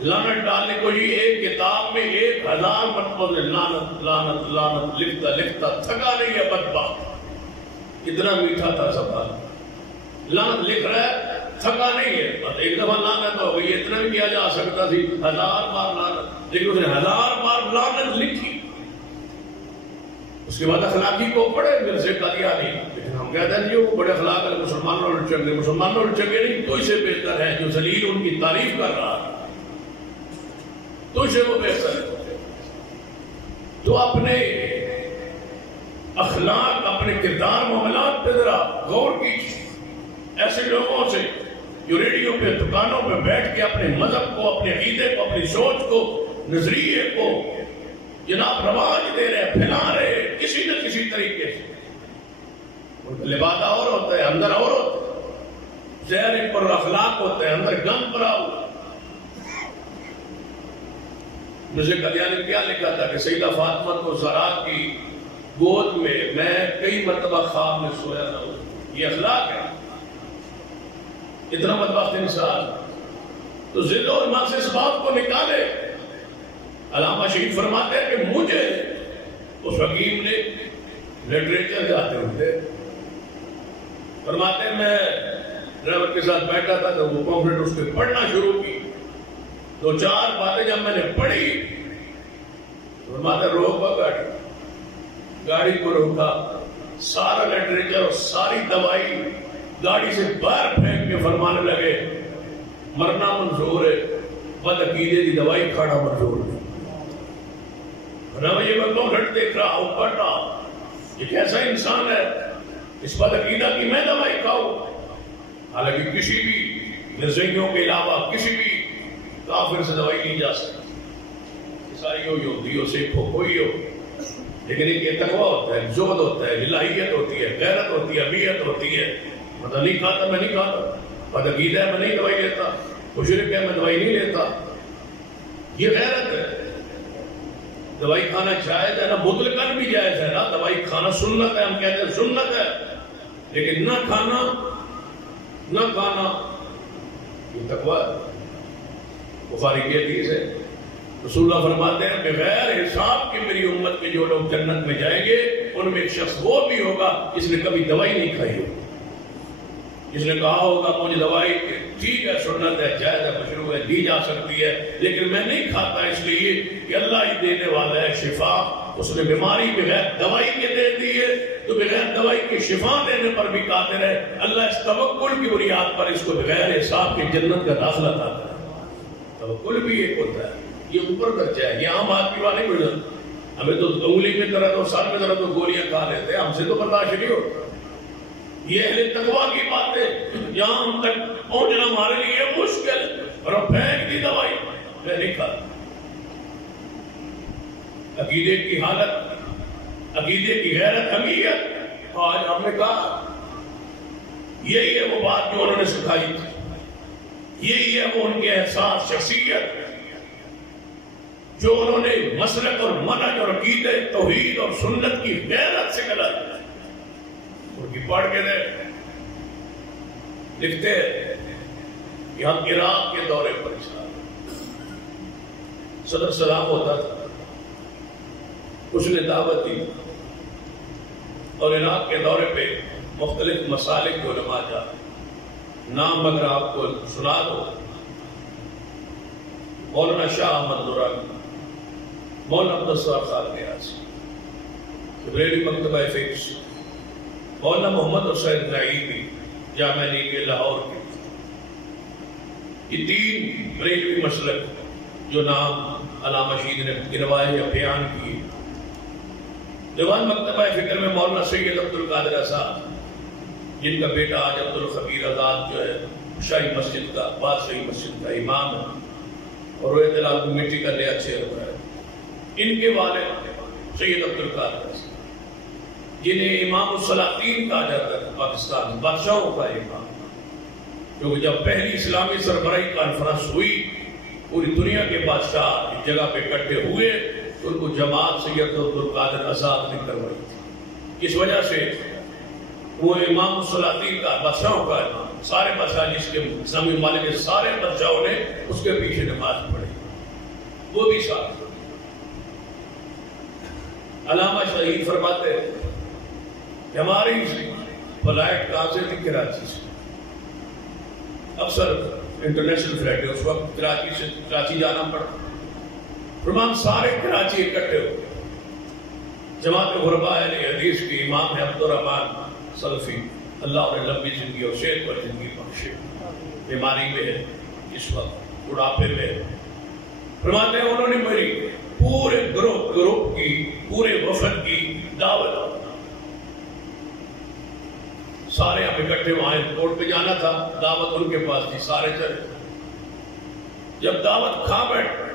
لعنت ڈالنے کو ہی ایک کتاب میں 1000 مرتبہ لعنت لعنت لعنت لکھتا لکھتا تھکا نہیں ہے بدبخت، اتنا میٹھا تھا زبان، لعنت لکھ رہا ہے تھکا نہیں ہے، ایک دفعہ لعنت ہو گئی، اتنا بھی کیا جا سکتا تھی 1000 بار لعنت، لیکن اس نے 1000 بار لعنت لکھی۔ اس کے بعد اخلاقی کو پڑھے مرزے قادیانی، لیکن ہم کہتے ہیں جو بڑے اخلاق ہے مسلمانوں چنگے، مسلمانوں چنگے نہیں، تو اسے بہتر ہے جو ذلیل ان کی تعریف کر رہا ہے، تو اسے وہ بہتر ہے۔ تو اپنے اخلاق، اپنے کردار معاملات پہ ذرا غور کیجیے۔ ایسے لوگوں سے جو ریڈیو پہ، دکانوں پہ بیٹھ کے اپنے مذہب کو، اپنے عقیدے کو، اپنی سوچ کو، نظریے کو جناب رواج دے رہے، پھیلا رہے کسی نہ کسی طریقے سے، لبادہ اور ہوتا ہے، اندر اور ہوتا ہے، ظاہر پر اخلاق ہوتا ہے، اندر گند بھرا ہوا۔ مجھے قادیانی کیا لکھا تھا کہ سیدہ فاطمہ کو زہرا کی گود میں میں کئی مرتبہ خواب میں سویا نہ ہوں۔ یہ اخلاق ہے، اتنا بدبخت انسان تو ذل و ایمان سے اس بات کو نکالے۔ علامہ شہید فرماتے ہیں کہ مجھے اس حکیم نے لٹریچر جاتے ہوتے فرماتے ہیں میں ڈرائیور کے ساتھ بیٹھا تھا تو وہ پمفلٹ اس کے پڑھنا شروع کی، دو چار باتیں جب میں نے پڑھی فرماتے روکا گاڑی کو روکا، سارا لٹریچر اور ساری دوائی گاڑی سے باہر پھینک کے فرمانے لگے مرنا منظور ہے، بد عقیدے کی دوائی کھانا منظور ہے۔ یہ میں پمفلٹ دیکھ رہا ہوں، پڑھ رہا ہوں، یہ کیسا انسان ہے اس بد عقیدہ کی میں دوائی کھاؤں؟ حالانکہ کسی بھی نظریوں کے علاوہ کسی بھی کافر سے دوائی نہیں جا سکتی، عیسائی ہو یہودی ہو سکھ ہو کوئی ہو، لیکن یہ تقویٰ ہوتا ہے، زہد ہوتا ہے، الہیت ہوتی ہے، غیرت ہوتی ہے، ابیت ہوتی ہے۔ مطلب نہیں کھاتا میں نہیں کھاتا، بد عقیدہ ہے میں نہیں دوائی لیتا، مشرک ہے میں دوائی نہیں لیتا، یہ غیرت ہے۔ دوائی کھانا جائز ہے نا، مطلقاً بھی جائز ہے نا، دوائی کھانا سنت ہے، ہم کہتے ہیں سنت ہے، لیکن نہ کھانا یہ تقویٰ ہے۔ بخاری کی حدیث ہے، رسول اللہ فرماتے ہیں بغیر حساب کے میری امت کے جو لوگ جنت میں جائیں گے ان میں ایک شخص وہ بھی ہوگا جس نے کبھی دوائی نہیں کھائی ہوگی، جس نے کہا ہوگا مجھے دوائی ٹھیک ہے، سنت ہے، جائز ہے، مشروع ہے، دی جا سکتی ہے، لیکن میں نہیں کھاتا اس لیے کہ اللہ ہی دینے والا ہے شفا، اس نے بیماری بغیر دوائی کے دے دی ہے، تو بغیر دوائی کی شفا دینے پر بھی قادر ہے۔ اللہ اس توکل کی بنیاد پر اس کو بغیر حساب کے جنت کا داخلہ عطا کرتا ہے۔ توکل بھی ایک ہوتا ہے، یہ اوپر درجہ ہے، یہ عام آدمی والا نہیں گزرتا۔ ہمیں تو انگلی میں درد ہو، سر میں درد ہو، گولیاں کھا لیتے ہیں، ہم سے تو برداشت نہیں ہوتا۔ یہ اہل تقویٰ کی باتیں یہاں ہم تک پہنچنا ہمارے لیے مشکل، اور پھینک دی دوائی میں نہیں کھاتا۔ عقیدے کی حالت، عقیدے کی غیرت، حمیت، آج ہم نے کہا یہی ہے وہ بات جو انہوں نے سکھائی تھی، یہی ہے وہ ان کے احساس، شخصیت، جو انہوں نے مسلک اور منہج اور عقیدے، توحید اور سنت کی غیرت سے کلائی، ان کی پڑھ کے لکھتے ہیں کہ ہم عراق کے دورے پر صدر سلام ہوتا تھا، اس نے دعوت دی اور عراق کے دورے پہ مختلف مسالک کے علماء جا، نام اگر آپ کو سنا دو، مولانا شاہ احمد نورانی، مولانا عبدالسوار خان نیازی، بریلی مکتبہ فکر، مولانا محمد حسین نعیمی، جامعہ لیگ لاہور کے، یہ تین بریلوی مسلک جو نام علامہ شہید نے گنوائے یا بیان کیے۔ دیوان مکتبہ فکر میں مولانا سید عبدالقادر آزاد، جن کا بیٹا آج عبدالخبیر آزاد جو ہے شاہی مسجد کا، بادشاہی مسجد کا امام ہے اور رویت العال کمیٹی کا نیا چیئرمین ہے، ان کے والد سید عبدالقادر آزاد، جنہیں امام السلاطین کہا جاتا ہے پاکستان میں، بادشاہوں کا امام، کیونکہ جب پہلی اسلامی سربراہی کانفرنس ہوئی پوری دنیا کے بادشاہ اس جگہ پہ اکٹھے ہوئے تو ان کو جماعت سید عبدالقادر آزاد نے کروائی تھی۔ اس وجہ سے وہ امام السلاطین کا، بادشاہوں کا امام، سارے بادشاہ جس کے اسلامی ممالک کے سارے بادشاہوں نے اس کے پیچھے نماز پڑھی، وہ بھی ساتھ۔ علامہ شہید فرماتے ہیں کہ ہماری فلائٹ کہاں سے تھی؟ کراچی سے، اکثر انٹرنیشنل فلائٹ ہے، اس وقت کراچی جانا پڑا، فرمان سارے کراچی اکٹھے ہو، جماعت غرباء اہل حدیث کے امام ہے عبدالرحمان سلفی، اللہ انہیں لمبی زندگی اور صحت پر زندگی بخشے، بیماری میں ہے اس وقت، بڑھاپے میں ہے، فرماتے ہیں انہوں نے میری پورے گروپ کی، پورے وفد کی دعوت، سارے ہم اکٹھے وہاں ایئرپورٹ پہ جانا تھا، دعوت ان کے پاس تھی، سارے چلے، جب دعوت کھا بیٹھ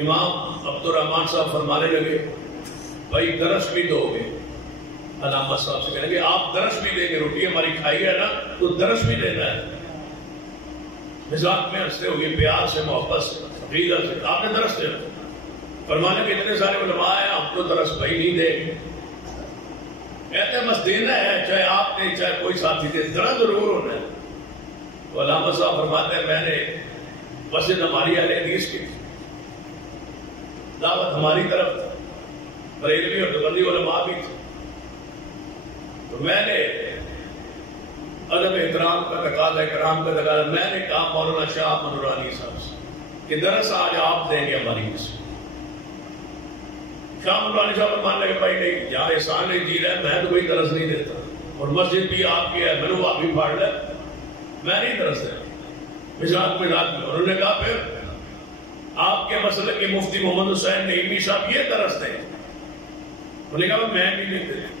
امام عبدالرحمان صاحب فرمانے لگے بھائی درس بھی دو گے؟ علامہ صاحب سے کہیں گے آپ درس بھی دیں گے، روٹی ہماری کھائی ہے نا تو درس بھی دینا ہے، مزاج میں ہنستے ہوئے پیار سے، محبت سے، عقیدت سے آپ نے درس دینا۔ فرمانے کے اتنے سارے علماء ہیں، ہم تو درس بھائی نہیں دیں گے، کہتے ہیں بس دینا ہے، چاہے آپ نے چاہے کوئی ساتھی دے، درس ضرور ہونا ہے۔ تو علامہ صاحب فرماتے ہیں میں نے مسجد ہماری اہل حدیث کی دعوت ہماری طرف بریلوی اور دیوبندی علماء بھی تھے، تو میں نے ادب احترام کا تقاضا، اکرام کا تقاضا، میں نے کہا مولانا شاہ احمد نورانی صاحب سے کہ درس آج آپ دیں گے ہماری سے۔ شاہ نورانی صاحب فرمانے لگے بھائی نہیں، جہاں احسان نہیں جی رہا ہے میں تو کوئی درس نہیں دیتا، اور مسجد بھی آپ کی ہے، میں نے وہ آپ بھی پڑھ لیا، میں نہیں درس دیتا مزاج میں رات میں۔ انہوں نے کہا پھر آپ کے مسئلے کے مفتی محمد حسین نعیمی صاحب یہ درس دیں، انہوں نے کہا میں بھی نہیں دیتا۔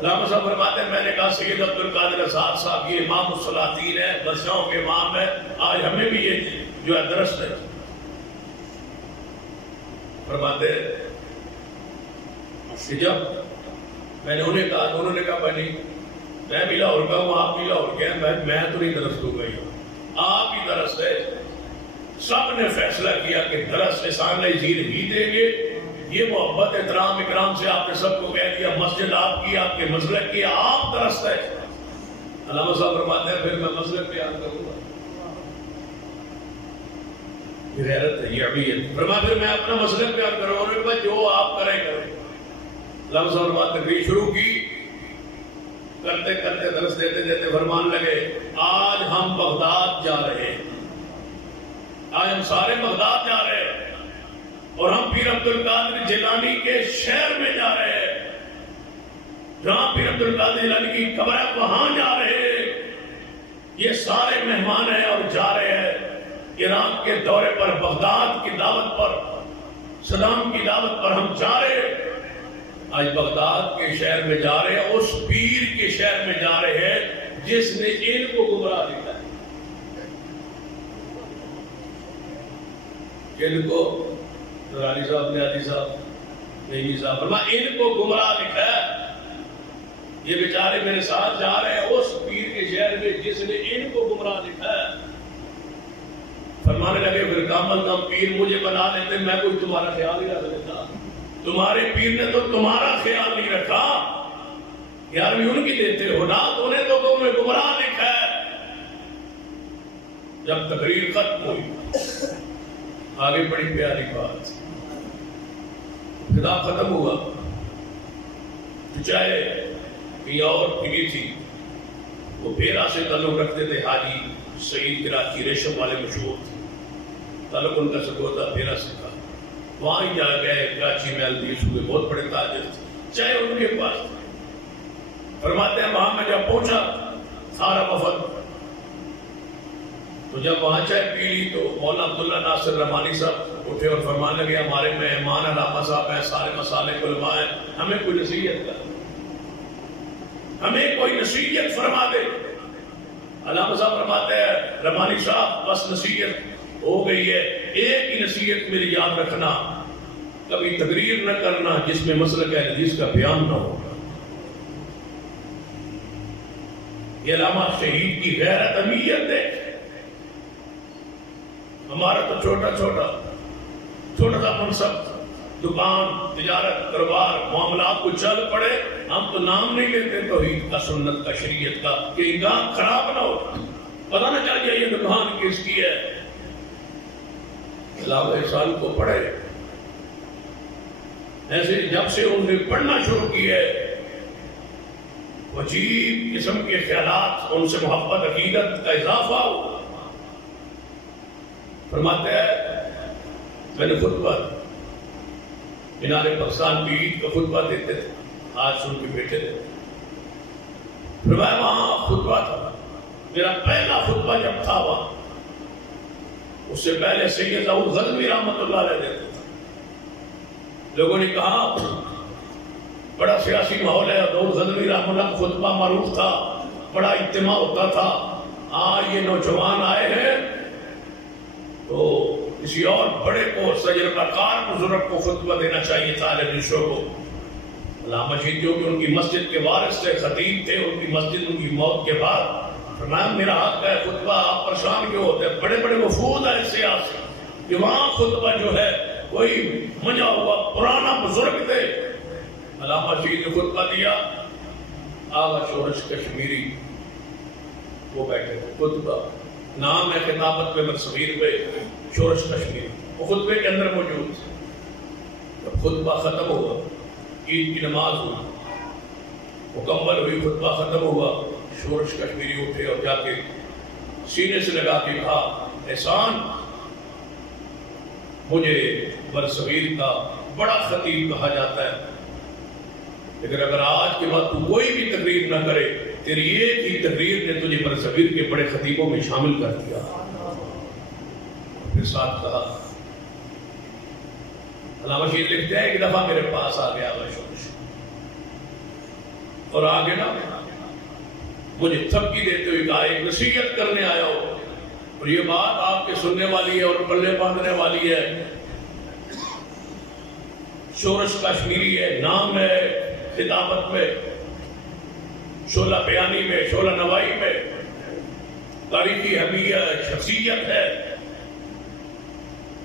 علامہ صاحب فرماتے ہیں میں نے کہا سید عبد القادر آزاد صاحب یہ امام الصلاطین ہے، بادشاہوں کے امام ہے، آج ہمیں بھی یہ جو ہے درس ہے۔ فرماتے ہیں کہ جب میں نے انہیں کہا تو انہوں نے کہا بھائی میں بھی لاہور کا ہوں، آپ بھی لاہور کے ہیں، میں تو نہیں درس دوں گا، آپ ہی درس ہے۔ سب نے فیصلہ کیا کہ درس احسان نذیر ہی دیں گے، یہ محبت احترام اکرام سے آپ نے سب کو کہہ دیا، مسجد آپ کی، آپ کے مسلک کی، آپ درست ہے۔ علامہ صاحب فرماتے ہیں پھر میں مسلک بیان کروں گا، یہ غیرت ہے، یہ عبیت۔ فرمایا پھر میں اپنا مسلک بیان کروں گا، جو آپ کریں کریں۔ علامہ صاحب فرماتے تقریر شروع کی، کرتے کرتے درس دیتے دیتے فرمان لگے آج ہم بغداد جا رہے ہیں، آج ہم سارے بغداد جا رہے ہیں، اور ہم پیر عبد القادر جیلانی کے شہر میں جا رہے ہیں، جہاں پیر عبد القادر جیلانی کی قبر ہے وہاں جا رہے ہیں۔ یہ سارے مہمان ہیں اور جا رہے ہیں عراق کے دورے پر، بغداد کی دعوت پر، صدام کی دعوت پر ہم جا رہے ہیں۔ آج بغداد کے شہر میں جا رہے ہیں، اس پیر کے شہر میں جا رہے ہیں جس نے ان کو گمراہ کیا ہے، ان کو نورانی صاحب نے عادی صاحب نعیمی صاحب فرمایا ان کو گمراہ لکھا ہے، یہ بیچارے میرے ساتھ جا رہے ہیں اس پیر کے شہر میں جس نے ان کو گمراہ لکھا ہے۔ فرمانے لگے پھر کامل کام پیر مجھے بنا دیتے، میں کوئی تمہارا خیال نہیں رکھ لیتا، تمہارے پیر نے تو تمہارا خیال نہیں رکھا، یار بھی ان کی دیتے ہو نا، تو انہیں تو تمہیں گمراہ لکھا ہے۔ جب تقریر ختم ہوئی آگے بڑی پیاری بات، خطاب ختم ہوا، چاہے کہیں اور پھری تھی، وہ بھیرا سے تعلق رکھتے تھے، حاجی سعید کراچی ریشم والے مشہور تھے، تعلق ان کا سکو تھا بھیرا سے تھا، وہاں ہی جا گئے کراچی میں الدیس ہوئے، بہت بڑے تاجر تھے، چاہے ان کے پاس تھے۔ فرماتے ہیں وہاں میں جب پہنچا سارا وفد، تو جب وہاں چائے پی لی تو مولانا عبداللہ ناصر رحمانی صاحب اٹھے اور فرمانے لگے ہمارے مہمان علامہ صاحب ہیں، سارے مسالے علماء ہیں، ہمیں کوئی نصیحت کر، ہمیں کوئی نصیحت فرما دے۔ علامہ صاحب فرماتے ہیں رحمانی صاحب بس نصیحت ہو گئی ہے، ایک ہی نصیحت میری یاد رکھنا، کبھی تقریر نہ کرنا جس میں مسلک اہل حدیث کا بیان نہ ہو۔ یہ علامہ شہید کی غیرت اہمیت ہے۔ ہمارا تو چھوٹا سا منصب، دکان، تجارت، کاروبار، معاملات کو چل پڑے، ہم تو نام نہیں لیتے توحید کا، سنت کا، شریعت کا، کہ انگام خراب نہ ہو، پتہ نہ چل جائے یہ دکان کس کی ہے۔ علامہ احسان کو پڑھے، ایسے جب سے انہوں نے پڑھنا شروع کی ہے، عجیب قسم کے خیالات، ان سے محبت، عقیدت کا اضافہ ہو۔ فرماتے ہیں میں نے خطبہ مینار پاکستان کی عید کا خطبہ دیتے تھے، آج سن کے بیٹھے تھے، فرمایا وہاں خطبہ تھا، میرا پہلا خطبہ جب تھا وہاں، اس سے پہلے سید ظہور غزنوی رحمۃ اللہ علیہ دیتے تھے۔ لوگوں نے کہا بڑا سیاسی ماحول ہے، ظہور غزنوی رحمۃ اللہ کا خطبہ معروف تھا، بڑا اجتماع ہوتا تھا، آج یہ نوجوان آئے ہیں تو کسی اور بڑے کو، تجربہ کار بزرگ کو خطبہ دینا چاہیے تھا، علیہ نشو کو۔ علامہ شہید جو کہ ان کی مسجد کے وارث تھے، خطیب تھے، ان کی مسجد ان کی موت کے بعد فرمایا میرا حق ہے خطبہ، آپ پریشان کیوں ہوتے ہیں؟ بڑے بڑے وفود ہیں سیاسی کہ وہاں خطبہ جو ہے کوئی منجا ہوا پرانا بزرگ تھے. علامہ شہید نے خطبہ دیا، آغا شورش کشمیری وہ بیٹھے تھے، خطبہ نام ہے خطابت پہ منصبیر پہ شورش کشمیری، وہ خطبے کے اندر موجود تھے. جب خطبہ ختم ہوا، عید کی نماز ہوئی، مکمل ہوئی، خطبہ ختم ہوا، شورش کشمیری اٹھے اور جا کے سینے سے لگا کے کہا احسان مجھے برصغیر کا بڑا خطیب کہا جاتا ہے، لیکن اگر آج کے بعد تو کوئی بھی تقریر نہ کرے، تیری ایک ہی تقریر نے تجھے برصغیر کے بڑے خطیبوں میں شامل کر دیا. پھر ساتھ کہا علامہ شہید لکھتے ہیں ایک دفعہ میرے پاس آ گیا شورش اور آگے نا مجھے تھپکی دیتے ہوئے کہا ایک نصیحت کرنے آیا ہو اور یہ بات آپ کے سننے والی ہے اور پلے باندھنے والی ہے. شورش کشمیری ہے، نام ہے خطابت میں، شعلہ بیانی میں، شعلہ نوائی میں، تاریخی اہمیت شخصیت ہے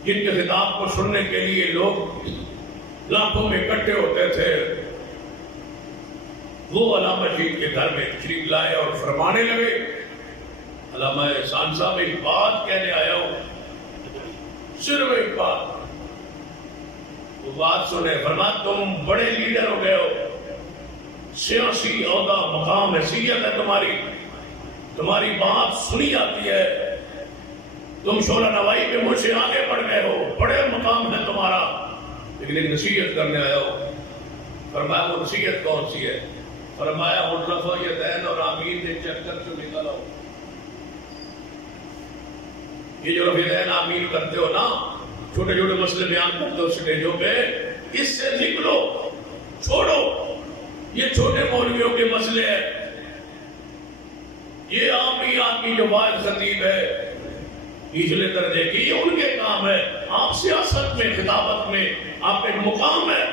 جن کے خطاب کو سننے کے لیے لوگ لاکھوں میں اکٹھے ہوتے تھے. وہ علامہ شہید کے گھر میں تشریف لائے اور فرمانے لگے علامہ احسان صاحب ایک بات کہنے آیا ہوں، صرف ایک بات. وہ بات سنے، فرمایا تم بڑے لیڈر ہو گئے ہو، سیاسی عہدہ مقام حیثیت ہے تمہاری بات سنی جاتی ہے، تم شعلہ نوائی پہ مجھ سے آگے بڑھ گئے ہو، بڑے مقام ہے تمہارا، لیکن ایک نصیحت کرنے آیا ہو. فرمایا وہ نصیحت کون سی ہے؟ فرمایا رفع یدین اور آمین کے چکر سے نکل آؤ. یہ جو رفع یدین آمین کرتے ہو نا، چھوٹے چھوٹے مسئلے بیان کرتے ہو سٹیجوں پہ، اس سے نکلو، چھوڑو. یہ چھوٹے مولویوں کے مسئلے ہیں، یہ عامی آدمی جو واحد خطیب ہے نچلے درجے کی، یہ ان کے کام ہے. آپ سیاست میں، خطابت میں آپ ایک مقام ہے،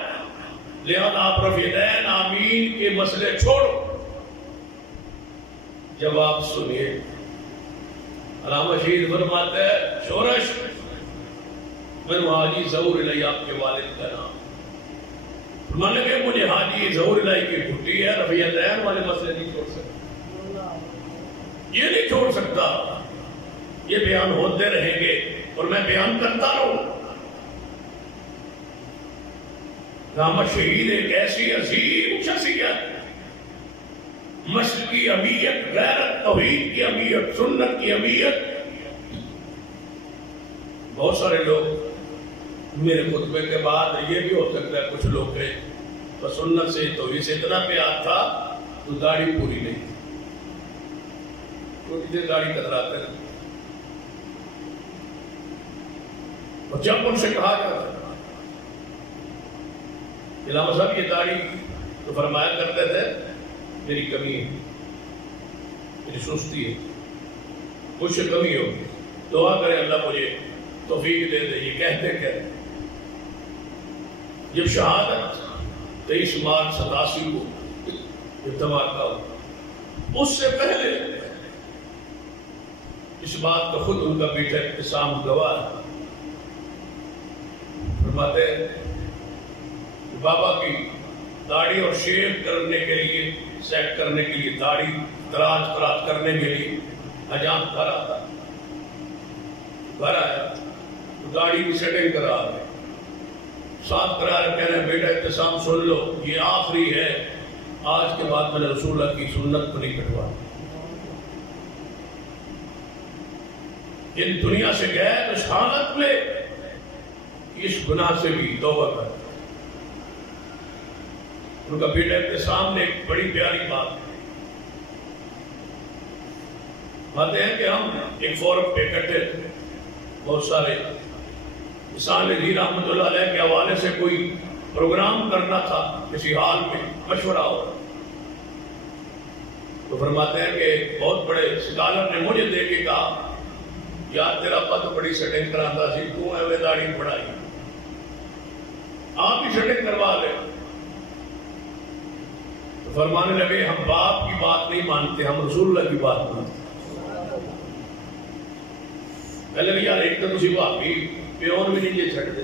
لہذا آپ رفع یدین آمین کے مسئلے چھوڑو. جواب سنیے، علامہ شہید فرماتے ہیں شورش میں حاجی ظہور الہی آپ کے والد کا نام، فرمانے کہ مجھے حاجی ظہور الہی کی گھٹی ہے، رفع یدین والے مسئلے نہیں چھوڑ سکتا، یہ نہیں چھوڑ سکتا. یہ بیان ہوتے رہیں گے اور میں بیان کرتا رہوں. علامہ شہید ایک ایسی عظیم شخصیت، مشرق کی اہمیت، غیرت، توحید کی اہمیت، سنت کی اہمیت. بہت سارے لوگ میرے خطبے کے بعد یہ بھی ہو سکتا ہے کچھ لوگ کے سنت سے توحید سے اتنا پیار تھا تو داڑھی پوری نہیں تھی، چھوٹی سی داڑھی کتراتے ہیں. اور جب ان سے کہا جاتا علامہ صاحب یہ داڑھی تو فرمایا کرتے تھے میری کمی ہے، میری سستی ہے، مجھ سے کمی ہوگی، دعا کرے اللہ مجھے توفیق دے دے. یہ کہتے کہتے جب شہادت 23 مارچ 87 کو جب دھماکہ ہوا، اس سے پہلے اس بات کا خود ان کا بیٹا ابتسام گواہ ہے. فرماتے ہیں بابا کی داڑھی اور شیو کرنے کے لیے، سیٹ کرنے کے لیے، داڑھی تراج کرنے کے لیے حجام گھر آتا، گھر آیا تو داڑھی کی سیٹنگ کرا گئے، ساتھ کرا رہے، کہہ رہے بیٹا ابتسام سن لو، یہ آخری ہے، آج کے بعد میں نے رسول اللہ کی سنت کو نہیں کٹوا. ان دنیا سے گئے تو اس حالت میں اس گناہ سے بھی توبہ کر. ان کا بیٹا ابتسام نے ایک بڑی پیاری بات باتیں ہیں کہ ہم ایک فورم پہ اکٹھے تھے، بہت سارے مثال علی رحمۃ اللہ علیہ کے حوالے سے کوئی پروگرام کرنا تھا، کسی حال میں مشورہ ہو، تو فرماتے ہیں کہ بہت بڑے اسکالر نے مجھے دیکھ کے کہا یار تیرا ابا تو بڑی سیٹنگ کراتا سی، تو ہے وہ داڑھی بڑھائی، آپ ہی سیٹنگ کروا لے. فرمانے لگے ہم باپ کی بات نہیں مانتے، ہم رسول اللہ کی بات مانتے۔ پہلے بھی یار ایک تو تسی بھابی پیون بھی نیچے چھڑ دے۔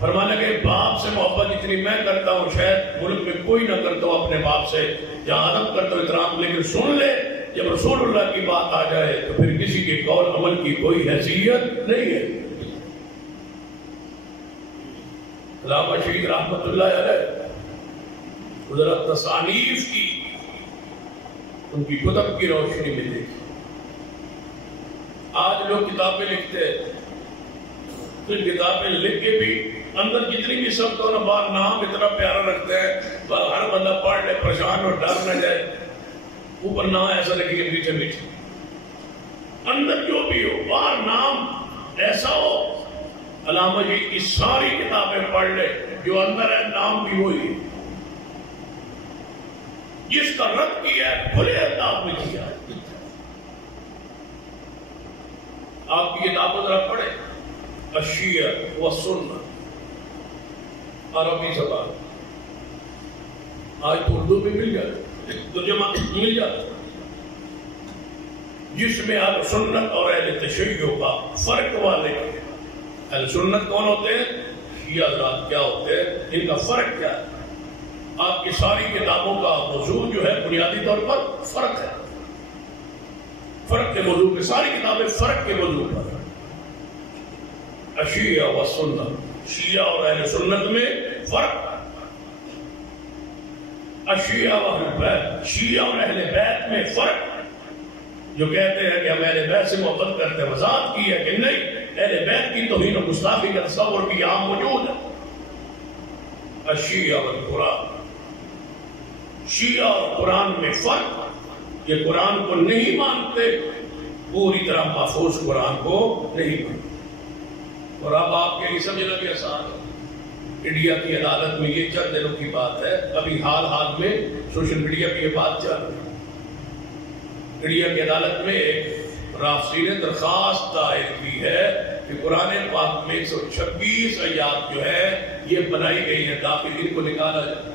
فرمانے لگے باپ سے محبت اتنی میں کرتا ہوں شاید ملک میں کوئی نہ کرتا ہوں اپنے باپ سے، جہاں ادب کرتا ہوں احترام، لیکن سن لے جب رسول اللہ کی بات آ جائے تو پھر کسی کے قول عمل کی کوئی حیثیت نہیں ہے۔ علامہ شہید رحمت اللہ علیہ حضرت تصانیف کی ان کی کتب کی روشنی میں دیکھی۔ آج لوگ کتابیں لکھتے ہیں، پھر کتابیں لکھ کے بھی اندر جتنی بھی سب تو بار نام اتنا پیارا رکھتے ہیں ہر بندہ پڑھ لے پریشان اور ڈر نہ جائے، اوپر نام ایسا لکھیے میٹھے میٹھے، اندر جو بھی ہو بار نام ایسا ہو۔ علامہ جی کی ساری کتابیں پڑھ لے، جو اندر ہے نام بھی وہی، جس کا رد کیا ہے کھلے انداز میں کیا ہے۔ آپ کی کتاب ذرا پڑھے، الشیعہ والسنہ، عربی زبان، آج تو اردو میں مل جائے، ترجمہ مل جاتا، جس میں اہل سنت اور اہل تشیع کا فرق والے ہیں۔ اہل سنت کون ہوتے ہیں؟ شیعہ حضرات کیا ہوتے ہیں، ان کا فرق کیا ہے؟ آپ کی ساری کتابوں کا موضوع جو ہے بنیادی طور پر فرق ہے، فرق کے موضوع پہ ساری کتابیں فرق کے موضوع پر۔ الشیعہ والسنہ، شیعہ اور اہل سنت میں فرق، الشیعہ واہل بیت، شیعہ اور اہل بیت میں فرق۔ جو کہتے ہیں کہ ہم اہل بیت سے محبت کرتے ہیں، وضاحت کی ہے کہ نہیں، اہل بیت کی توہین و گستاخی کا تصور بھی یہاں موجود ہے۔ الشیعہ والقرآن، شیعہ اور قرآن میں فرق، یہ قرآن کو نہیں مانتے، پوری طرح محفوظ قرآن کو نہیں مانتے۔ اور اب آپ کے لیے سمجھنا بھی آسان ہے، انڈیا کی عدالت میں یہ چند دنوں کی بات ہے، ابھی حال میں سوشل میڈیا پہ یہ بات چل رہی ہے۔ انڈیا کی عدالت میں ایک رافضی نے درخواست دائر کی ہے کہ قرآن پاک میں 126 آیات جو ہے یہ بنائی گئی ہے، داخل ان کو نکالا جائے۔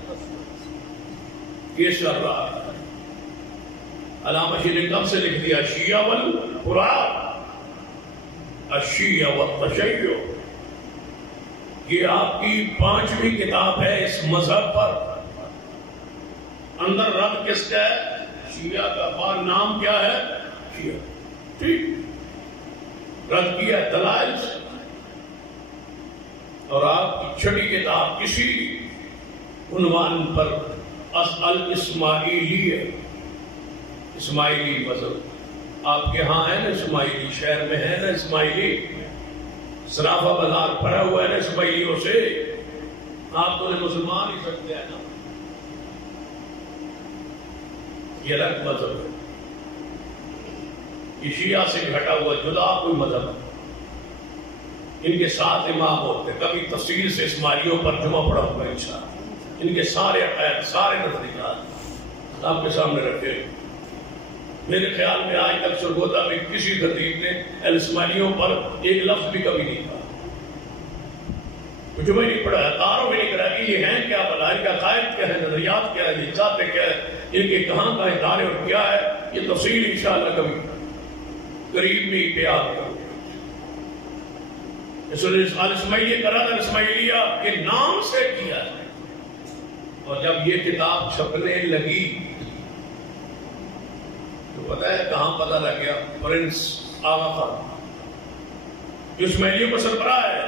یہ چل رہا ہے۔ علامہ شیخ نے کب سے لکھ دیا، شیعہ والقرآن، الشیعہ والتشیع، یہ آپ کی 5ویں کتاب ہے اس مذہب پر۔ اندر رد کس کا ہے؟ شیعہ کا۔ بار نام کیا ہے؟ شیعہ، ٹھیک، رد کیا دلائل سے۔ اور آپ کی چھٹی کتاب کسی عنوان پر الاسماعیلیہ، اسماعیلی مذہب، آپ کے ہاں ہے نا اسماعیلی، شہر میں ہے نا اسماعیلی، سرافہ بازار بھرا ہوا ہے نا اسماعیلیوں سے، آپ تو مسلمان ہی سکتے ہیں نا۔ یہ الگ مذہب ہے، یہ شیعہ سے گھٹا ہوا جدا کوئی مذہب ہے۔ ان کے 7 امام ہوتے، کبھی تفصیل سے اسماعیلیوں پر جمعہ پڑا ہوا انشاءاللہ۔ ان کے سارے عقائد، سارے نظریات آپ کے سامنے رکھے۔ میرے خیال میں آج تک سرگودا میں کسی خطیب نے اسماعیلیوں پر ایک لفظ بھی کبھی نہیں کہا، جمعہ نہیں پڑھا، تعارف بھی نہیں کرا کہ یہ ہیں کیا، بلا ان کا عقائد کیا ہے، نظریات کیا ہے، یہ چاہتے کیا ہے، ان کے کہاں کا ادارے اور کیا ہے، یہ تفصیل انشاءاللہ کبھی قریب میں بیان کروں۔ اس اسماعیلیہ کرا تھا، اسماعیلیہ کے نام سے کیا ہے۔ اور جب یہ کتاب چھپنے لگی تو پتہ ہے کہاں پتہ لگ گیا؟ پرنس آغا خان جو اسماعیلیوں کا سربراہ ہے،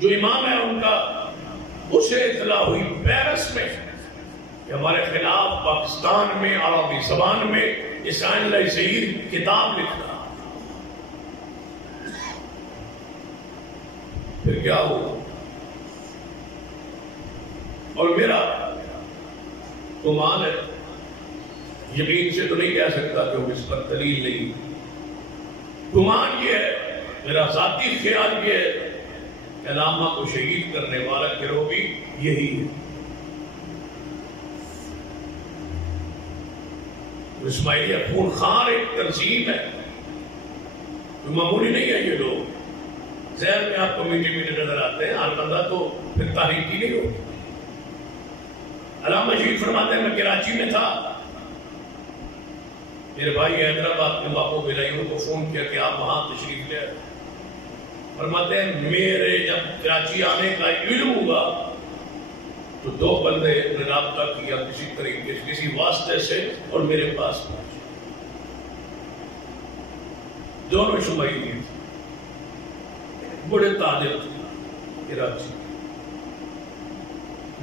جو امام ہے ان کا، اسے اطلاع ہوئی پیرس میں کہ ہمارے خلاف پاکستان میں عربی زبان میں اسحاق اللہ سعید کتاب لکھنا۔ پھر کیا ہوا؟ اور میرا گمان ہے، یقین سے تو نہیں کہہ سکتا کہ اس پر دلیل نہیں، گمان یہ ہے، میرا ذاتی خیال یہ ہے کہ علامہ کو شہید کرنے والا گروہ بھی یہی ہے۔ اسماعیلیہ خون خوار ایک تنظیم ہے، معمولی نہیں ہے۔ یہ لوگ ذہن میں آپ کو میٹھے میٹھے نظر آتے ہیں، ہر بندہ تو پھر تاریخی نہیں ہوتی۔ علامہ شریف فرماتے ہیں میں کراچی میں تھا، میرے بھائی حیدرآباد کے باپو بھائی ان کو فون کیا کہ آپ وہاں تشریف لے آئے۔ فرماتے ہیں میرے جب کراچی آنے کا علم ہوا تو دو بندے نے رابطہ کیا کسی طریقے سے، کسی واسطے سے، اور میرے پاس پہنچے۔ دونوں شمالی تھے، بڑے تاجر تھے کراچی،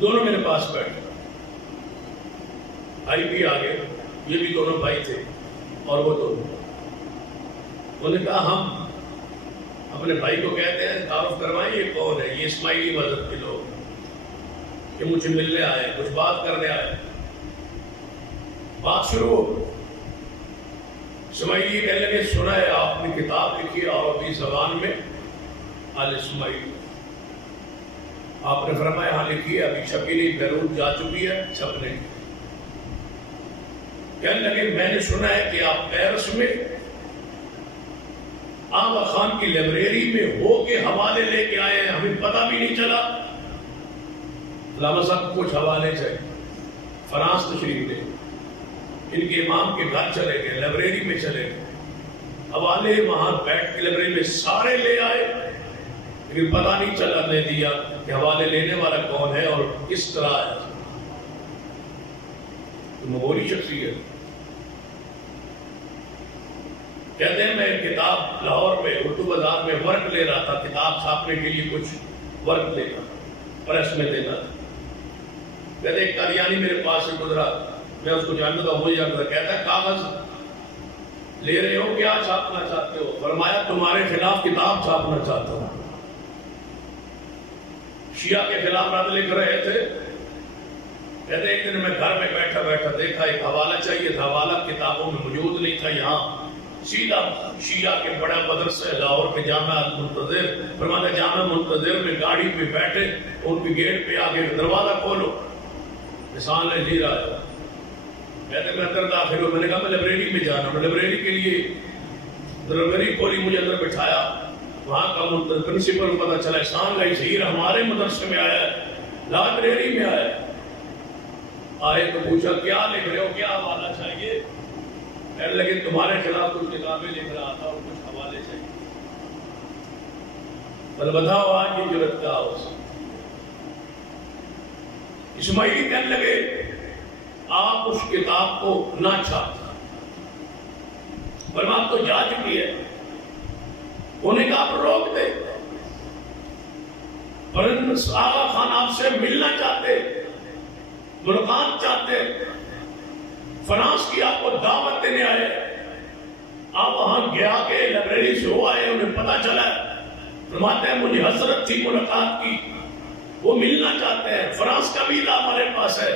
دونوں میرے پاس بیٹھے، بھائی بھی آگے، یہ بھی دونوں بھائی تھے اور وہ دونوں۔ انہوں نے کہا ہم اپنے بھائی کو کہتے ہیں تعارف کروائیں یہ کون ہے؟ یہ اسماعیلی مذہب کے لوگ کہ مجھے ملنے آئے، کچھ بات کرنے آئے۔ بات شروع ہو، اسماعیلی کہنے لگے سنا ہے آپ نے کتاب لکھی ہے عربی زبان میں الاسماعیلی، آپ نے فرمایا ہاں لکھی ہے، ابھی چھپی نہیں، بیروت جا چکی ہے، چھپنے کی۔ کہنے لگے میں نے سنا ہے کہ آپ پیرس میں آغا خان کی لائبریری میں ہو کے حوالے لے کے آئے ہیں، ہمیں پتہ بھی نہیں چلا۔ علامہ صاحب کو کچھ حوالے چاہیے، فرانس تشریف لے، ان کے امام کے گھر چلے گئے، لائبریری میں چلے گئے، حوالے وہاں بیٹھ کے لائبریری میں سارے لے آئے، لیکن پتہ نہیں چلا نے دیا کہ حوالے لینے والا کون ہے اور کس طرح ہے۔ مغولی شخصیت کہتے ہیں میں کتاب لاہور میں اردو بازار میں ورک لے رہا تھا، کتاب چھاپنے کے لیے کچھ ورک لینا، پریس میں دینا تھا۔ کہتے ایک قادیانی میرے پاس سے گزرا، میں اس کو جانتا تھا، مجھے جانتا تھا، کہتا ہے کاغذ لے رہے ہو، کیا چھاپنا چاہتے ہو؟ فرمایا تمہارے خلاف کتاب چھاپنا چاہتا ہوں۔ شیعہ کے خلاف رد لکھ رہے تھے۔ کہتے ایک دن میں گھر میں بیٹھا بیٹھا دیکھا ایک حوالہ چاہیے تھا، حوالہ کتابوں میں موجود نہیں تھا، یہاں سیدھا شیعہ کے بڑا مدرسہ لاہور کے جامعہ منتظر، فرماتا جامعہ منتظر میں گاڑی پہ بیٹھے، ان کی گیٹ پہ آگے دروازہ کھولو، انسان نے جی رہا ہے۔ کہتے میں اندر داخل ہوں، میں نے کہا میں لائبریری میں جانا ہوں، لائبریری کے لیے لائبریری کھولی، مجھے اندر بٹھایا، وہاں کا پرنسپل کو پتا چلا احسان لائی شہیر ہمارے مدرسے میں آیا ہے، لائبریری میں آیا ہے۔ آئے تو پوچھا کیا لکھ رہے ہو، کیا حوالہ چاہیے؟ کہنے لگے تمہارے خلاف کچھ کتابیں لکھ رہا تھا اور کچھ حوالے چاہیے۔ بل بتاؤ آج یہ جرأت کیا ہو سکتی؟ اسماعیلی کہنے لگے آپ اس کتاب کو نہ چھاپیں، پر آپ تو جا چکی ہے، انہوں نے کہا آپ روک دے، پرنس آغا خان آپ سے ملنا چاہتے، ملاقات چاہتے، فرانس کی آپ کو دعوت دینے آئے، آپ وہاں گیا کے لائبریری سے ہو آئے، انہیں پتا چلا، فرماتے ہیں مجھے حسرت تھی ملاقات کی، وہ ملنا چاہتے ہیں، فرانس کا ویزا ہمارے پاس ہے،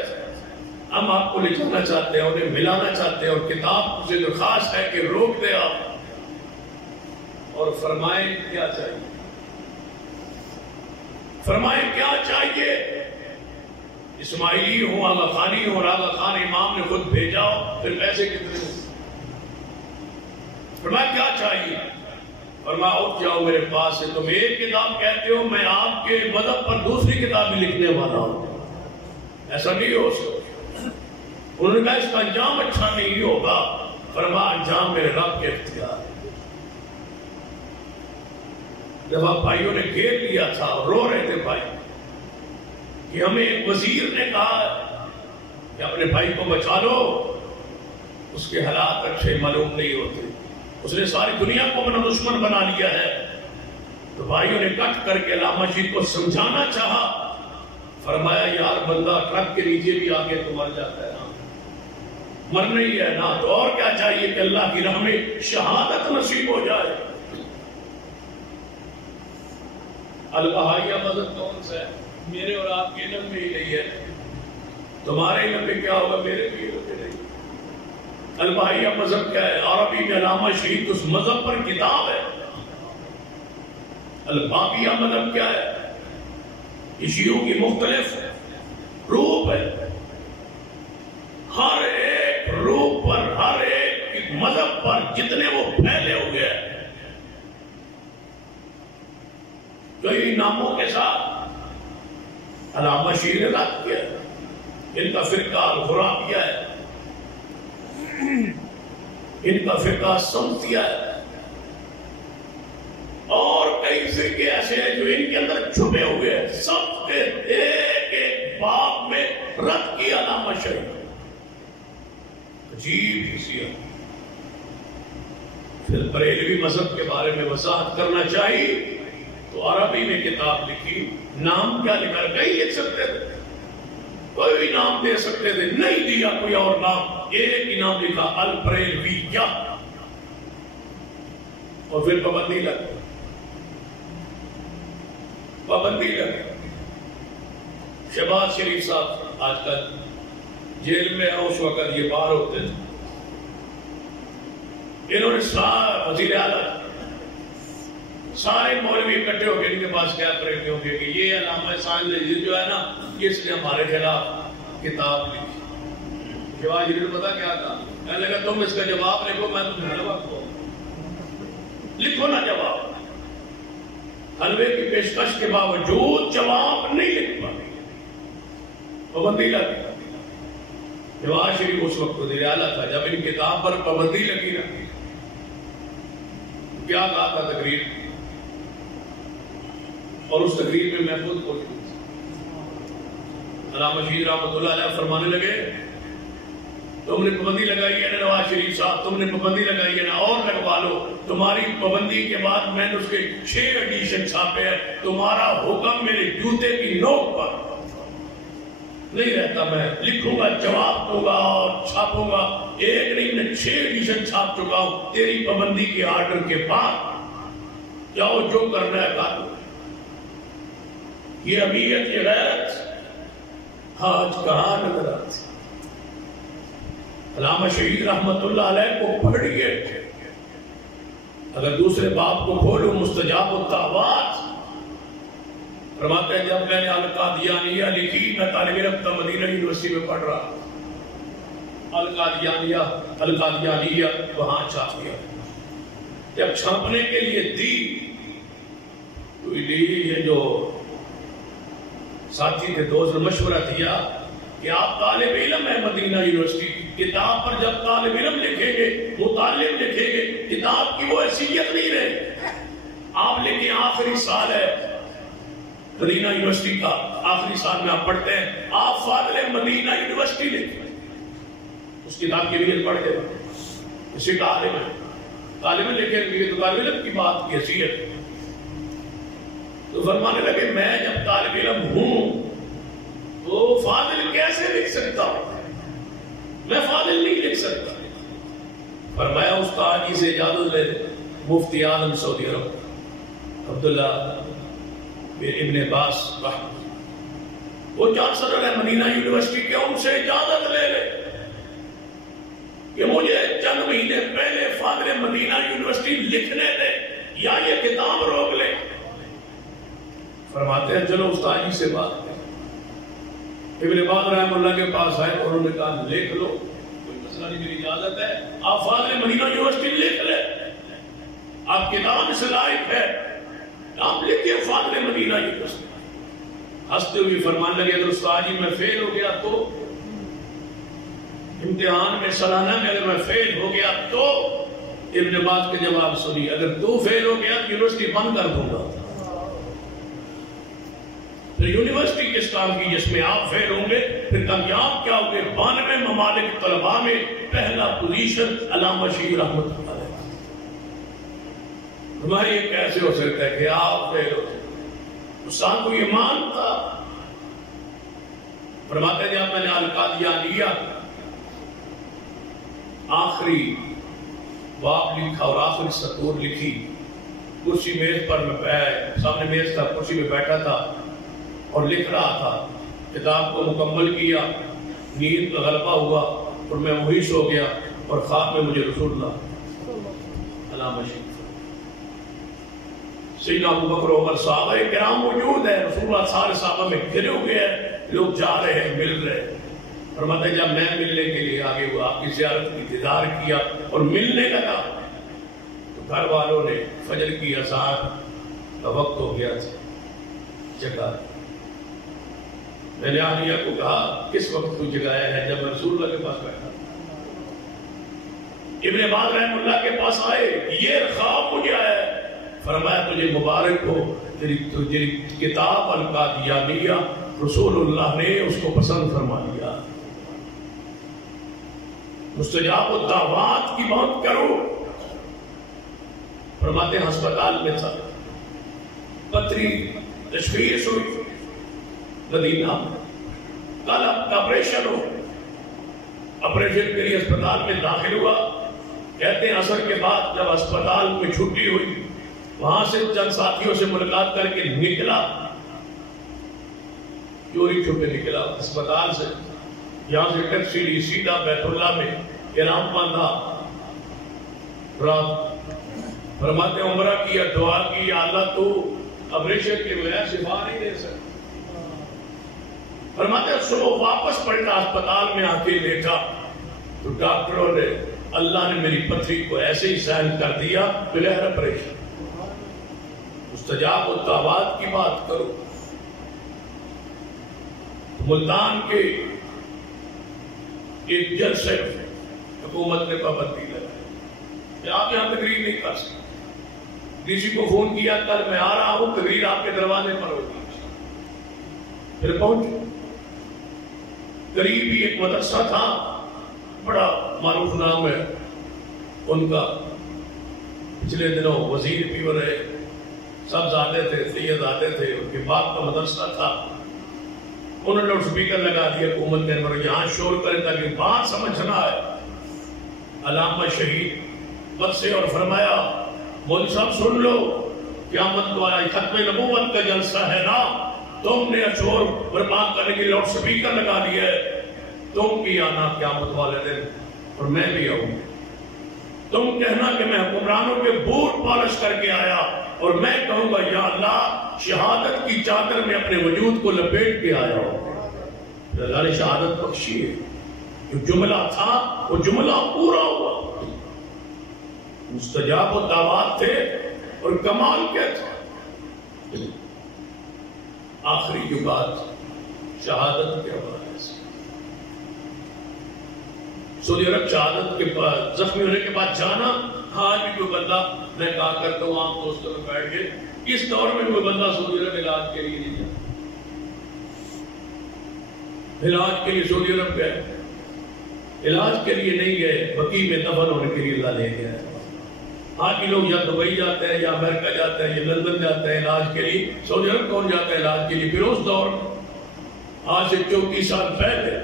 ہم آپ کو لے جانا چاہتے ہیں، انہیں ملانا چاہتے ہیں، اور کتاب سے درخواست ہے کہ روک دے آپ، اور فرمائیں کیا چاہیے؟ فرمائیں کیا چاہیے؟ اسماعیلی ہوں، آغا خانی ہوں، اور آغا خان امام نے خود بھیجا ہو، پھر پیسے کتنے ہوں؟ فرمایا کیا چاہیے؟ فرمایا اٹھ جاؤ میرے پاس سے، تم ایک کتاب کہتے ہو، میں آپ کے مذہب پر دوسری کتاب بھی لکھنے والا ہوں، ایسا نہیں ہو سکتا۔ انہوں نے کہا اس کا انجام اچھا نہیں ہوگا، فرمایا انجام میرے رب کے اختیار ہے۔ جب آپ بھائیوں نے گھیر لیا تھا، رو رہے تھے بھائی کہ ہمیں ایک وزیر نے کہا کہ اپنے بھائی کو بچا لو، اس کے حالات اچھے معلوم نہیں ہوتے، اس نے ساری دنیا کو اپنا دشمن بنا لیا ہے، تو بھائیوں نے کٹ کر کے علامہ جی کو سمجھانا چاہا، فرمایا یار بندہ ٹرک کے نیچے بھی آگے تو مر جاتا ہے نا، مرنا ہی ہے نا، تو اور کیا چاہیے کہ اللہ کی راہ میں شہادت نصیب ہو جائے۔ البہائیہ مذہب کون سا ہے؟ میرے اور آپ کے علم میں ہی نہیں ہے، تمہارے علم میں کیا ہوگا، میرے بھی علم میں نہیں۔ البہائیہ مذہب کیا ہے؟ عربی میں علامہ شہید اس مذہب پر کتاب ہے۔ البابیہ مذہب کیا ہے؟ شیعوں کی مختلف روپ ہے، ہر ایک روپ پر، ہر ایک مذہب پر جتنے وہ پھیلے ہوئے ہیں، کئی ناموں کے ساتھ علامہ شہید نے رد کیا، ان کا فرقہ غرابیہ ہے، ان کا فرقہ سمتیہ ہے، اور کئی فرقے ایسے ہیں جو ان کے اندر چھپے ہوئے ہیں، سب کے ایک ایک باب میں رد کی علامت شریف، عجیب حیثیت۔ پھر بریلوی مذہب کے بارے میں وضاحت کرنا چاہیے تو عربی میں کتاب لکھی، نام کیا لکھا؟ کہیں لکھ سکتے تھے، کوئی بھی نام دے سکتے تھے، نہیں دیا کوئی اور نام، ایک ہی نام لکھا البریلوی کیا، اور پھر پابندی لگ شہباز شریف صاحب آج کل جیل میں ہیں، اس وقت یہ باہر ہوتے تھے، انہوں نے وزیر اعلیٰ سارے مولوی اکٹھے ہو گئے، ان کے پاس کیا پریمیوں کے کہ یہ علامہ سائنس جو ہے نا، اس نے ہمارے خلاف کتاب لکھی۔ شہباز شریف نے پتا کیا تھا؟ کہنے لگا تم اس کا جواب لکھو، میں تمہیں حلوہ کو لکھو نا جواب، حلوے کی پیشکش کے باوجود جواب نہیں لکھ پاتے، پابندی لگی۔ شہباز شریف اس وقت وزیر اعلیٰ تھا جب ان کتاب پر پابندی لگی نا، کیا کہا تھا تقریر، اور اس تقریر میں میں خود موجود تھا، علامہ شہید رحمۃ اللہ علیہ فرمانے لگے تم نے پابندی لگائی ہے نا نواز شریف صاحب، تم نے پابندی لگائی ہے نا، اور لگوا لو، تمہاری پابندی کے بعد میں نے اس کے 6 ایڈیشن چھاپے ہیں، تمہارا حکم میرے جوتے کی نوک پر نہیں رہتا، میں لکھوں گا، جواب دوں گا اور چھاپوں گا، ایک نہیں میں 6 ایڈیشن چھاپ چکا ہوں تیری پابندی کے آرڈر کے بعد، جاؤ جو کرنا ہے کر لو۔ یہ امیت، یہ غیرت آج کہاں نظر آتی؟ علامہ شہید رحمت اللہ علیہ کو پڑھیے، اگر دوسرے باب کو کھولو مستجاب الدعوات، فرماتے ہیں جب میں نے القادیانیہ لکھی، میں طالب علم تھا، مدینہ یونیورسٹی میں پڑھ رہا، القادیانیہ وہاں چھاپ دیا، جب چھاپنے کے لیے دی تو یہ جو ساتھی کے دوست نے مشورہ دیا کہ آپ طالب علم ہیں مدینہ یونیورسٹی، کتاب پر جب طالب علم لکھیں گے، مطالب لکھیں گے، کتاب کی وہ حیثیت نہیں رہے، آپ لکھیں آخری سال ہے مدینہ یونیورسٹی کا، آخری سال میں آپ پڑھتے ہیں، آپ فاضل مدینہ یونیورسٹی لکھیں، اس کتاب کی حیثیت پڑھ کے اسی کا عالم ہے، طالب لکھیں گے تو طالب علم کی بات کی حیثیت۔ تو فرمانے لگے میں جب طالب علم ہوں تو فاضل کیسے لکھ سکتا ہوں، میں فاضل نہیں لکھ سکتا۔ فرمایا استاد جی سے اجازت لے لے، مفتی اعظم سعودی عرب عبداللہ ابن عباس وہ چانسلر ہے مدینہ یونیورسٹی کے، ان سے اجازت لے لے کہ مجھے چند مہینے پہلے فاضل مدینہ یونیورسٹی لکھنے دے یا یہ کتاب روک لے۔ فرماتے ہیں چلو استاد جی سے بات کریں، ابن باز رحمہ اللہ کے پاس آئے اور انہوں نے کہا لکھ لو، کوئی مسئلہ نہیں، میری اجازت ہے، آپ فاضل مدینہ یونیورسٹی لکھ لیں، آپ کتاب سے لائق ہے، آپ لکھیں فاضل مدینہ یونیورسٹی۔ ہنستے ہوئے فرمانے لگے اگر استاد جی میں فیل ہو گیا تو، امتحان میں سالانہ میں اگر میں فیل ہو گیا تو، ابن باز کے جواب سنی، اگر تو فیل ہو گیا تو یونیورسٹی بند کر دوں گا۔ یونیورسٹی کس کام کی جس میں آپ فیل ہوں گے، پھر کامیاب کیا ہوگے؟ 92 ممالک طلباء میں پہلا پوزیشن علامہ شہید رحمت اللہ علیہ۔ ہمارے یہ کیسے ہو سکتا ہے کہ آپ فیل ہو؟ استاد کو یہ مان تھا۔ فرماتے ہیں جب میں نے القادیانیہ آخری باب لکھا اور آخری سطور لکھی، کرسی میز پر میں سامنے میز تھا، کرسی میں بیٹھا تھا اور لکھ رہا تھا، کتاب کو مکمل کیا، نیند کا غلبہ ہوا اور میں وہی سو گیا اور خواب میں مجھے رسول اللہ علامہ شریف سیدنا ابو بکر عمر صحابہ کرام موجود ہے، رسول اللہ سارے صحابہ میں گھرے ہوئے ہیں، لوگ جا رہے ہیں، مل رہے ہیں۔ فرماتے ہیں جب میں ملنے کے لیے آگے ہوا، آپ کی زیارت کی دیدار کیا اور ملنے لگا تو گھر والوں نے فجر کی اذان کا وقت ہو گیا تھا، جگہ میں نے عالیہ کو کہا کس وقت تو جگایا ہے؟ جب میں رسول اللہ کے پاس بیٹھا۔ ابن باز رحمہ اللہ کے پاس آئے، یہ خواب مجھے آیا ہے، فرمایا تجھے مبارک ہو، تیری کتاب القادیانیہ رسول اللہ نے اس کو پسند فرما لیا۔ مستجاب الدعوات کی بات کرو۔ فرماتے ہیں ہسپتال میں تھا، پتری تشخیص ہوئی مدینہ، کل آپریشن ہو، آپریشن کے لیے اسپتال میں داخل ہوا۔ کہتے ہیں عصر کے بعد جب اسپتال میں چھٹی ہوئی، وہاں سے چند ساتھیوں سے ملاقات کر کے نکلا، چوری چھپے نکلا اسپتال سے، یہاں سے ٹیکسی لی، سیدھا بیت اللہ میں احرام باندھا، رات فرماتے عمرہ کیا، دعا کی، یا اللہ تو آپریشن کے بغیر شفا نہیں دے سکتا۔ فرماتے صبح واپس پلٹا، اسپتال میں آ کے لیٹا تو ڈاکٹروں نے، اللہ نے میری پتھری کو ایسے ہی سہل کر دیا بغیر آپریشن۔ مستجاب الدعوات کی بات کرو۔ ملتان کے ایک جج سے حکومت نے پابندی لگائی کہ آپ یہاں تقریر نہیں کر سکتے۔ ڈی سی کو فون کیا، کل میں آ رہا ہوں، تقریر آپ کے دروازے پر ہوگی۔ پھر پہنچے، قریب ہی ایک مدرسہ تھا، بڑا معروف نام ہے ان کا، پچھلے دنوں وزیر بھی ہو رہے، سب زادے تھے، سید آتے تھے، ان کے باپ کا مدرسہ تھا۔ انہوں نے لاؤڈ سپیکر لگا دیا حکومت نے، یہاں شور کرے تاکہ بات سمجھنا ہے۔ علامہ شہید بد سے اور فرمایا مولوی صاحب سن لو، قیامت کو آیا، ختم نبوت کا جلسہ ہے نا، تم نے شور برپا کرنے کے لاؤڈ سپیکر لگا دیا ہے، تم بھی آنا قیامت والے دن اور میں بھی آؤں، تم کہنا کہ میں حکمرانوں کے بوٹ پالش کر کے آیا، اور میں کہوں گا یا اللہ شہادت کی چادر میں اپنے وجود کو لپیٹ کے آیا ہوں۔ اللہ نے شہادت بخشی ہے، جو جملہ تھا وہ جملہ پورا ہوا۔ مستجاب الدعوات تھے اور کمال کیا تھا۔ آخری جو بات شہادت کے حوالے سے، سعودی عرب شہادت کے بعد زخمی ہونے کے بعد جانا، آج بھی کوئی بندہ، میں کہا کرتا ہوں عام دوستوں میں بیٹھ کے، اس دور میں کوئی بندہ سعودی عرب علاج کے لیے نہیں جاتا، علاج کے لیے سعودی عرب گئے، علاج کے لیے نہیں گئے، بقیع میں دفن ہونے کے لیے اللہ لے گیا ہے۔ آج بھی لوگ یا دبئی جاتے ہیں، یا امریکہ جاتے ہیں، یا لندن جاتے ہیں علاج کے لیے، سعودی عرب کون جاتا ہے علاج کے لیے؟ پھر اس دور میں آج سے 34 سال پہلے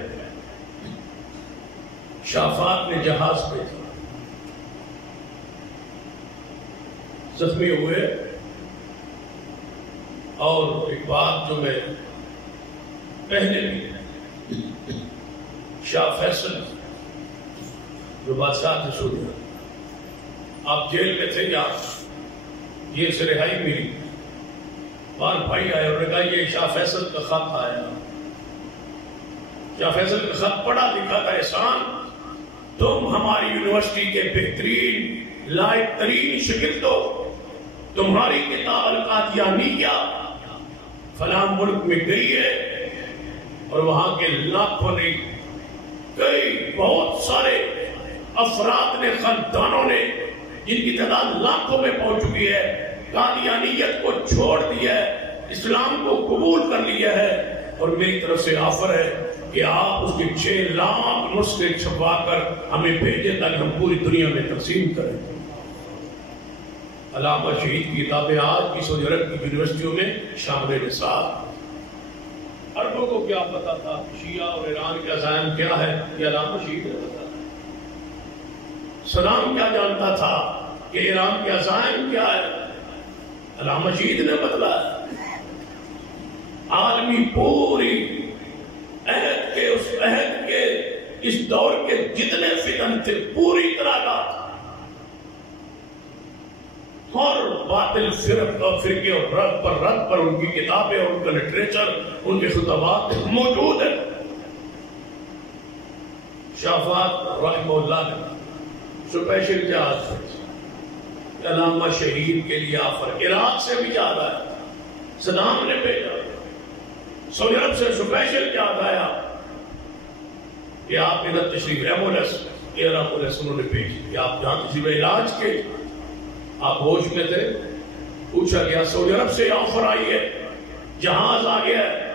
شافات نے جہاز پہ زخمی ہوئے، اور ایک بات جو میں پہلے بھی، شاہ فیصل جو بادشاہ تھے سعودی عرب، آپ جیل میں تھے، یا جیل سے رہائی ملی، باہر بھائی آئے اور نے کہا یہ شاہ فیصل کا خط آیا۔ شاہ فیصل کا خط پڑھا لکھا تھا، احسان تم ہماری یونیورسٹی کے بہترین لائق ترین شاگرد ہو، تمہاری کتاب القادیانیہ فلاں ملک میں گئی ہے، اور وہاں کے لاکھوں نے، کئی بہت سارے افراد نے، خاندانوں نے، جن کی تعداد لاکھوں میں پہنچ چکی ہے، قادیانیت کو چھوڑ دیا ہے، اسلام کو قبول کر لیا ہے، اور میری طرف سے آفر ہے کہ آپ اس کے 6 لاکھ نسخے چھپا کر ہمیں بھیجیں تاکہ ہم پوری دنیا میں تقسیم کریں۔ علامہ شہید کی کتابیں آج کی سعودی عرب کی یونیورسٹیوں میں شامل نصاب۔ عربوں کو کیا پتا تھا شیعہ اور ایران کا عزائم کیا ہے؟ یہ علامہ شہید نے بتایا۔ صدام کیا جانتا تھا کہ ایران کے عزائم کیا ہے؟ علامہ شہید نے بتلایا۔ عالمی پوری عہد کے، اس عہد کے، اس دور کے جتنے فتن تھے، پوری طرح کا اور باطل فرق اور فرقے اور رد پر ان کی کتابیں اور ان کا لٹریچر، ان کے خطبات موجود ہیں۔ شافات رحمہ اللہ نے سپیشل جہاز علامہ شہید کے لیے آفر، عراق سے بھی جا رہا ہے، صدام نے بھیجا، سعودی عرب سے اسپیشل یاد آیا کہ آپ ادھر تشریف ایمبولینس انہوں نے بھیجی کہ آپ جہاں تشریف علاج کے آپ ہوش میں تھے. پوچھا گیا سعودی عرب سے آفر آئی ہے, جہاز آ گیا ہے,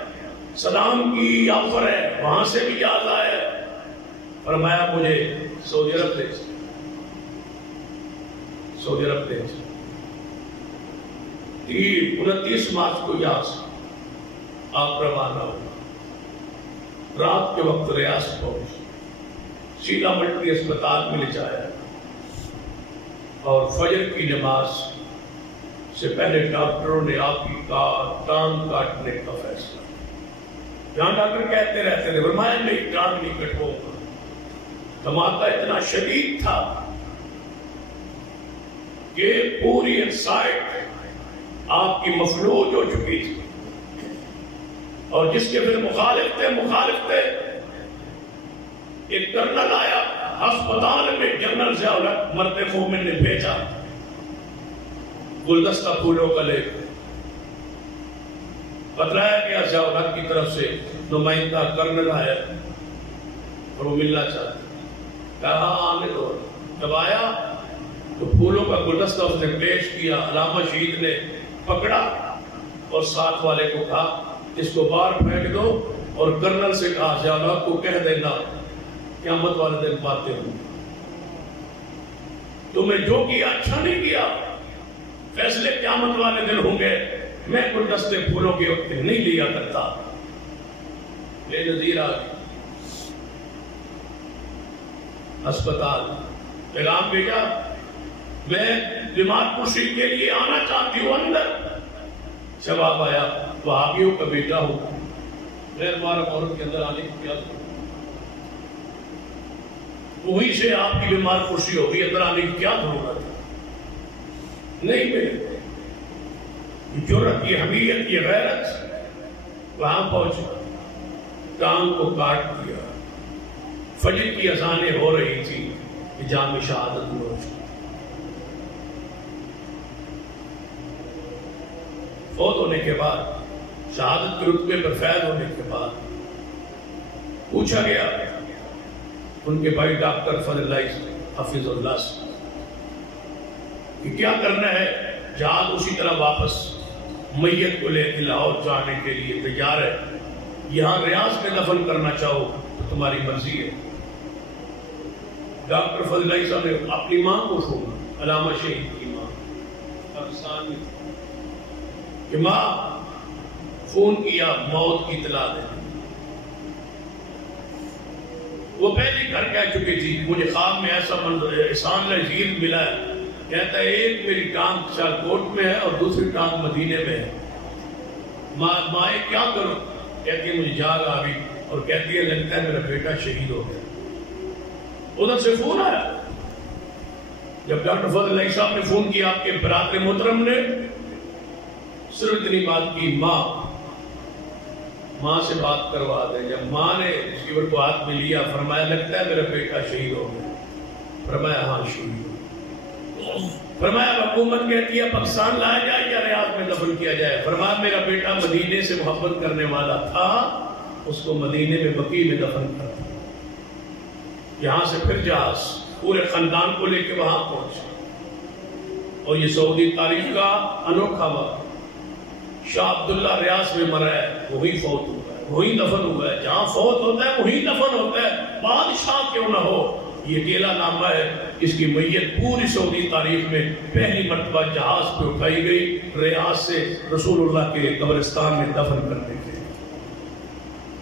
صدام کی آفر ہے, وہاں سے بھی یاد آیا ہے. فرمایا مجھے سعودی عرب دے, سعودی عرب دے. 29 مارچ کو یہاں سے آپ روانہ ہو. رات کے وقت ریاض پہنچ, سیدھا ملٹری اسپتال میں لے جایا اور فجر کی نماز سے پہلے ڈاکٹروں نے آپ کی ٹانگ کاٹنے کا فیصلہ. جہاں ڈاکٹر کہتے رہتے تھے فرمایا نہیں ٹانگ نہیں کٹواؤں گا. دھماکہ اتنا شدید تھا کہ پوری انسائٹ آپ کی مفلوج ہو چکی تھی, اور جس کے پھر مخالف تھے. ایک کرنل آیا ہسپتال میں, جنرل ضیاء مرد مومن نے بھیجا گلدستہ پھولوں کا لے کر. بتلایا گیا ضیاء کی طرف سے نمائندہ کرنل آیا اور وہ ملنا چاہتا. کہا آنے دو. جب آیا تو پھولوں کا گلدستہ اس نے پیش کیا. علامہ شہید نے پکڑا اور ساتھ والے کو کہا اس کو باہر پھینک دو, اور کرنل سے کہا ضیاء کو کہہ دینا قیامت والے دن باتیں ہوں. تمہیں جو کیا اچھا نہیں کیا, فیصلے قیامت والے دن ہوں گے. میں گلدستے پھولوں کے وقت نہیں لیا کرتا. بے نظیر آ گئی اسپتال, پیغام بھیجا میں بیمار پرسی کے لیے آنا چاہتی ہوں اندر. جواب آیا وہابیوں کا بیٹا ہوں, غیر محرم عورت کے اندر آنے کی کیا ضرورت, وہی سے آپ کی بیمار پرسی ہوگی, اندر آنے کی کیا ضرورت ہے. نہیں میرے جرأت, یہ حمیت, یہ غیرت. وہاں پہنچا, ٹانگ کو کاٹ دیا. فجر کی اذانیں ہو رہی تھی کہ جام شہادت میں ہو چکی. فوت ہونے کے بعد, شہادت کے رتبے پر فیض ہونے کے بعد پوچھا گیا ان کے بھائی ڈاکٹر فضل اللہ حفیظ اللہ سے کہ کیا کرنا ہے. جہاز اسی طرح واپس میت کو لے کے لاہور جانے کے لیے تیار ہے, یہاں ریاض میں دفن کرنا چاہو تو تمہاری مرضی ہے. ڈاکٹر فضل اللہ صاحب نے اپنی ماں کو فون, علامہ شہید کی ماں پاکستان میں, کہ ماں فون کیا موت کی اطلاع دے. وہ پہلے گھر کہہ چکی تھی مجھے خواب میں ایسا منظر احسان لذیذ ملا ہے. کہتا ہے ایک میری ٹانگ سیالکوٹ میں ہے اور دوسری ٹانگ مدینے میں ہے. ماں کیا کروں؟ کہتی ہے مجھے جاگ آ گئی, اور کہتی ہے لگتا ہے میرا بیٹا شہید ہو گیا. ادھر سے فون آیا. جب ڈاکٹر فضل اللہ صاحب نے فون کیا آپ کے برادر محترم نے صرف اتنی بات کی ماں سے بات کروا دیں. جب ماں نے ریسیور کو ہاتھ میں لیا فرمایا لگتا ہے میرا بیٹا شہید ہو گیا. فرمایا ہاں شہید. فرمایا حکومت کہتی ہے پاکستان لایا جائے یا ریاض میں دفن کیا جائے. فرمایا میرا بیٹا مدینے سے محبت کرنے والا تھا, اس کو مدینے میں بقیع میں دفن کر. یہاں سے پھر جہاز پورے خاندان کو لے کے وہاں پہنچے, اور یہ سعودی تاریخ کا انوکھا وقت. شاہ عبداللہ ریاض میں مرا ہے, وہی فوت ہوا ہے, وہی دفن ہوا ہے. جہاں فوت ہوتا ہے وہی دفن ہوتا ہے, بادشاہ کیوں نہ ہو. یہ اکیلا نامہ ہے اس کی میت پوری سعودی تاریخ میں پہلی مرتبہ جہاز پہ اٹھائی گئی ریاض سے رسول اللہ کے قبرستان میں دفن کرنے کے لیے.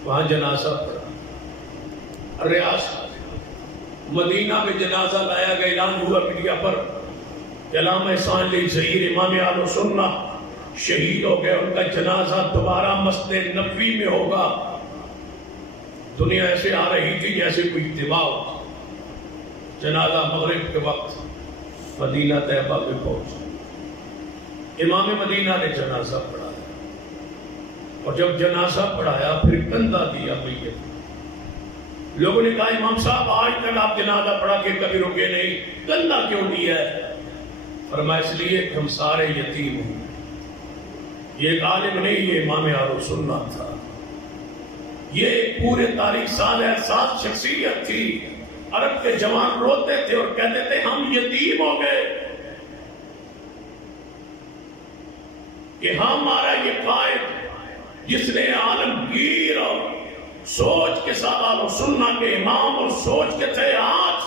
وہاں جنازہ پڑا. ریاض مدینہ میں جنازہ لایا گیا, اعلان ہوا میڈیا پر علامہ احسان علی ظہیر امام اہل سنہ شہید ہو گئے. ان کا جنازہ دوبارہ مسجد نبوی میں ہوگا. دنیا ایسے آ رہی تھی جیسے کوئی اتباع ہو. جنازہ مغرب کے وقت مدینہ طیبہ میں پہنچا. امام مدینہ نے جنازہ پڑھایا, اور جب جنازہ پڑھایا پھر کندھا دیا میت. لوگوں نے کہا امام صاحب آج تک آپ جنازہ پڑھا کے کبھی رکے نہیں, کندھا کیوں دیا ہے؟ فرمایا اس لیے کہ ہم سارے یتیم ہیں. یہ ایک عالم نہیں, یہ امام اہل سنت تھا. یہ ایک پورے تاریخ سال احساس شخصیت تھی. عرب کے جوان روتے تھے اور کہتے تھے ہم یتیم ہو گئے کہ ہمارا یہ قائد جس نے عالمگیر اور سوچ کے ساتھ اور سننا کے امام اور سوچ کے تھے، آج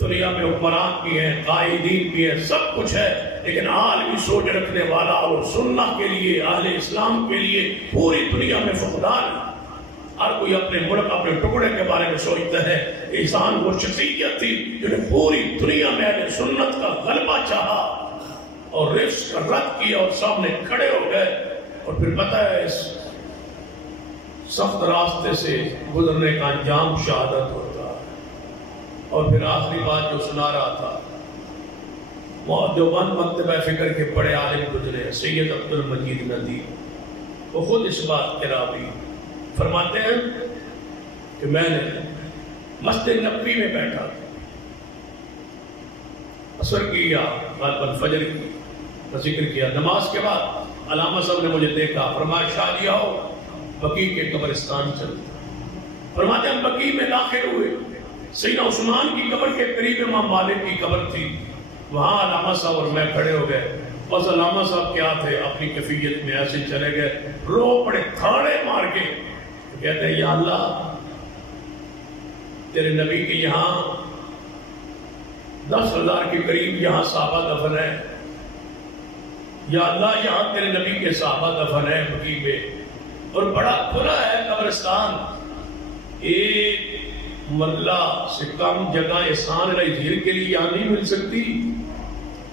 دنیا میں حکمران بھی ہیں، قائدین بھی ہیں، سب کچھ ہے، لیکن عالمی سوچ رکھنے والا اور سننا کے لیے، اہل اسلام کے لیے پوری دنیا میں فقدان ہے. ہر کوئی اپنے ملک اپنے ٹکڑے کے بارے میں سوچتا ہے. انسان وہ شخصیت تھی جو نے پوری دنیا میں اہل سنت کا غلبہ چاہا اور رفض کا رد کیا اور سامنے کھڑے ہو گئے. اور پھر پتہ ہے اس سخت راستے سے گزرنے کا انجام شہادت ہوتا ہے. اور پھر آخری بات جو سنا رہا تھا، دیوبند مکتبہ فکر کے بڑے عالم گزرے سید عبد المجید ندیم، وہ خود اس بات کے راوی فرماتے ہیں کہ میں نے مسجد نبوی میں بیٹھا تھا، عصر کی یا غالباً فجر کی کا ذکر کیا، نماز کے بعد علامہ صاحب نے مجھے دیکھا، فرمایا شادی آؤ بقیع کے قبرستان چلتے. فرماتے ہیں بقیع میں داخل ہوئے، سیدنا عثمان کی قبر کے قریب امام مالک کی قبر تھی، وہاں علامہ صاحب اور میں کھڑے ہو گئے. بس علامہ صاحب کیا تھے، اپنی کیفیت میں ایسے چلے گئے، رو پڑے تھاڑے مار کے، کہتے ہیں یا اللہ تیرے نبی کے یہاں 10,000 کے قریب یہاں صحابہ دفن ہیں، یا اللہ یہاں تیرے نبی کے صحابہ دفن ہیں بقیع میں، اور بڑا کھلا ہے قبرستان، ایک مرلہ سے کم جگہ احسان علیہ جھیل کے لیے یہاں نہیں مل سکتی،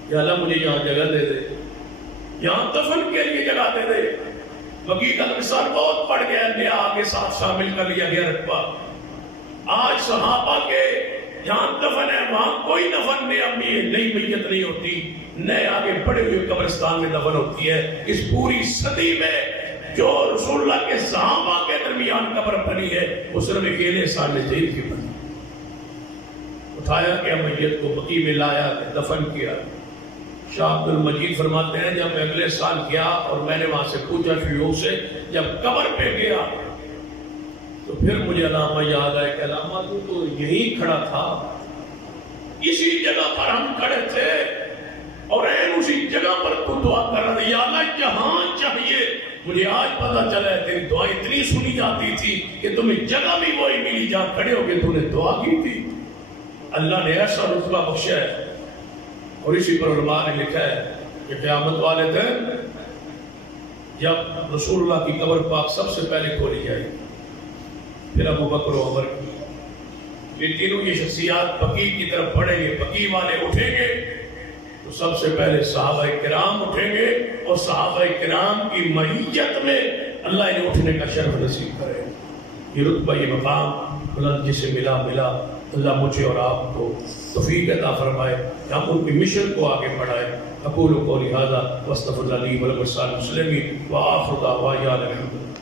یا اللہ مجھے یہاں جگہ دے دے، یہاں دفن کے لیے جگہ دے دے. بقیع کا قبرستان بہت پڑ گیا، نیا آگے ساتھ شامل کر لیا گیا رقبہ. آج صحابہ کے جہاں دفن ہے وہاں کوئی دفن نئی میت نہیں ہوتی، نئے آگے بڑے ہوئے قبرستان میں دفن ہوتی ہے. اس پوری صدی میں جو رسول اللہ کے صحابہ کے درمیان قبر بنی ہے وہ صرف اکیلے سال جیل کی بنی. اٹھایا گیا میت کو بقیع میں لایا دفن کیا. شاہ عبد المجید فرماتے ہیں جب میں اگلے سال گیا اور میں نے وہاں سے پوچھا شیوخ سے، جب قبر پہ گیا تو پھر مجھے علامہ یاد آیا کہ علامہ تو یہی کھڑا تھا، اسی جگہ پر ہم کھڑے تھے اور اسی جگہ پر تو دعا کر رہا تھا، یا اللہ جہاں چاہیے. مجھے آج پتا چلا ہے تیری دعا اتنی سنی جاتی تھی کہ تمہیں جگہ بھی وہی ملی جہاں کھڑے ہو کے تم نے دعا کی تھی. اللہ نے ایسا رتبہ بخشا ہے. اور اسی پر علماء نے لکھا ہے کہ قیامت والے دن جب رسول اللہ کی قبر پاک سب سے پہلے کھولی جائے گی، پھر ابو بکر و عمر کی، یہ تینوں یہ شخصیات بقیع کی طرف بڑھیں گے. بقیع والے اٹھیں گے تو سب سے پہلے صحابہ کرام اٹھیں گے، اور صحابہ کرام کی معیت میں اللہ انہیں اٹھنے کا شرف نصیب کرے. یہ رتبہ یہ مقام بلند جسے ملا اللہ مجھے اور آپ کو توفیق عطا فرمائے کہ ہم ان کی مشن کو آگے بڑھائیں. اقول قولی ھذا واستغفر اللہ لی ولکم ولسائر المسلمین وآخر دعوانا الحمد للہ.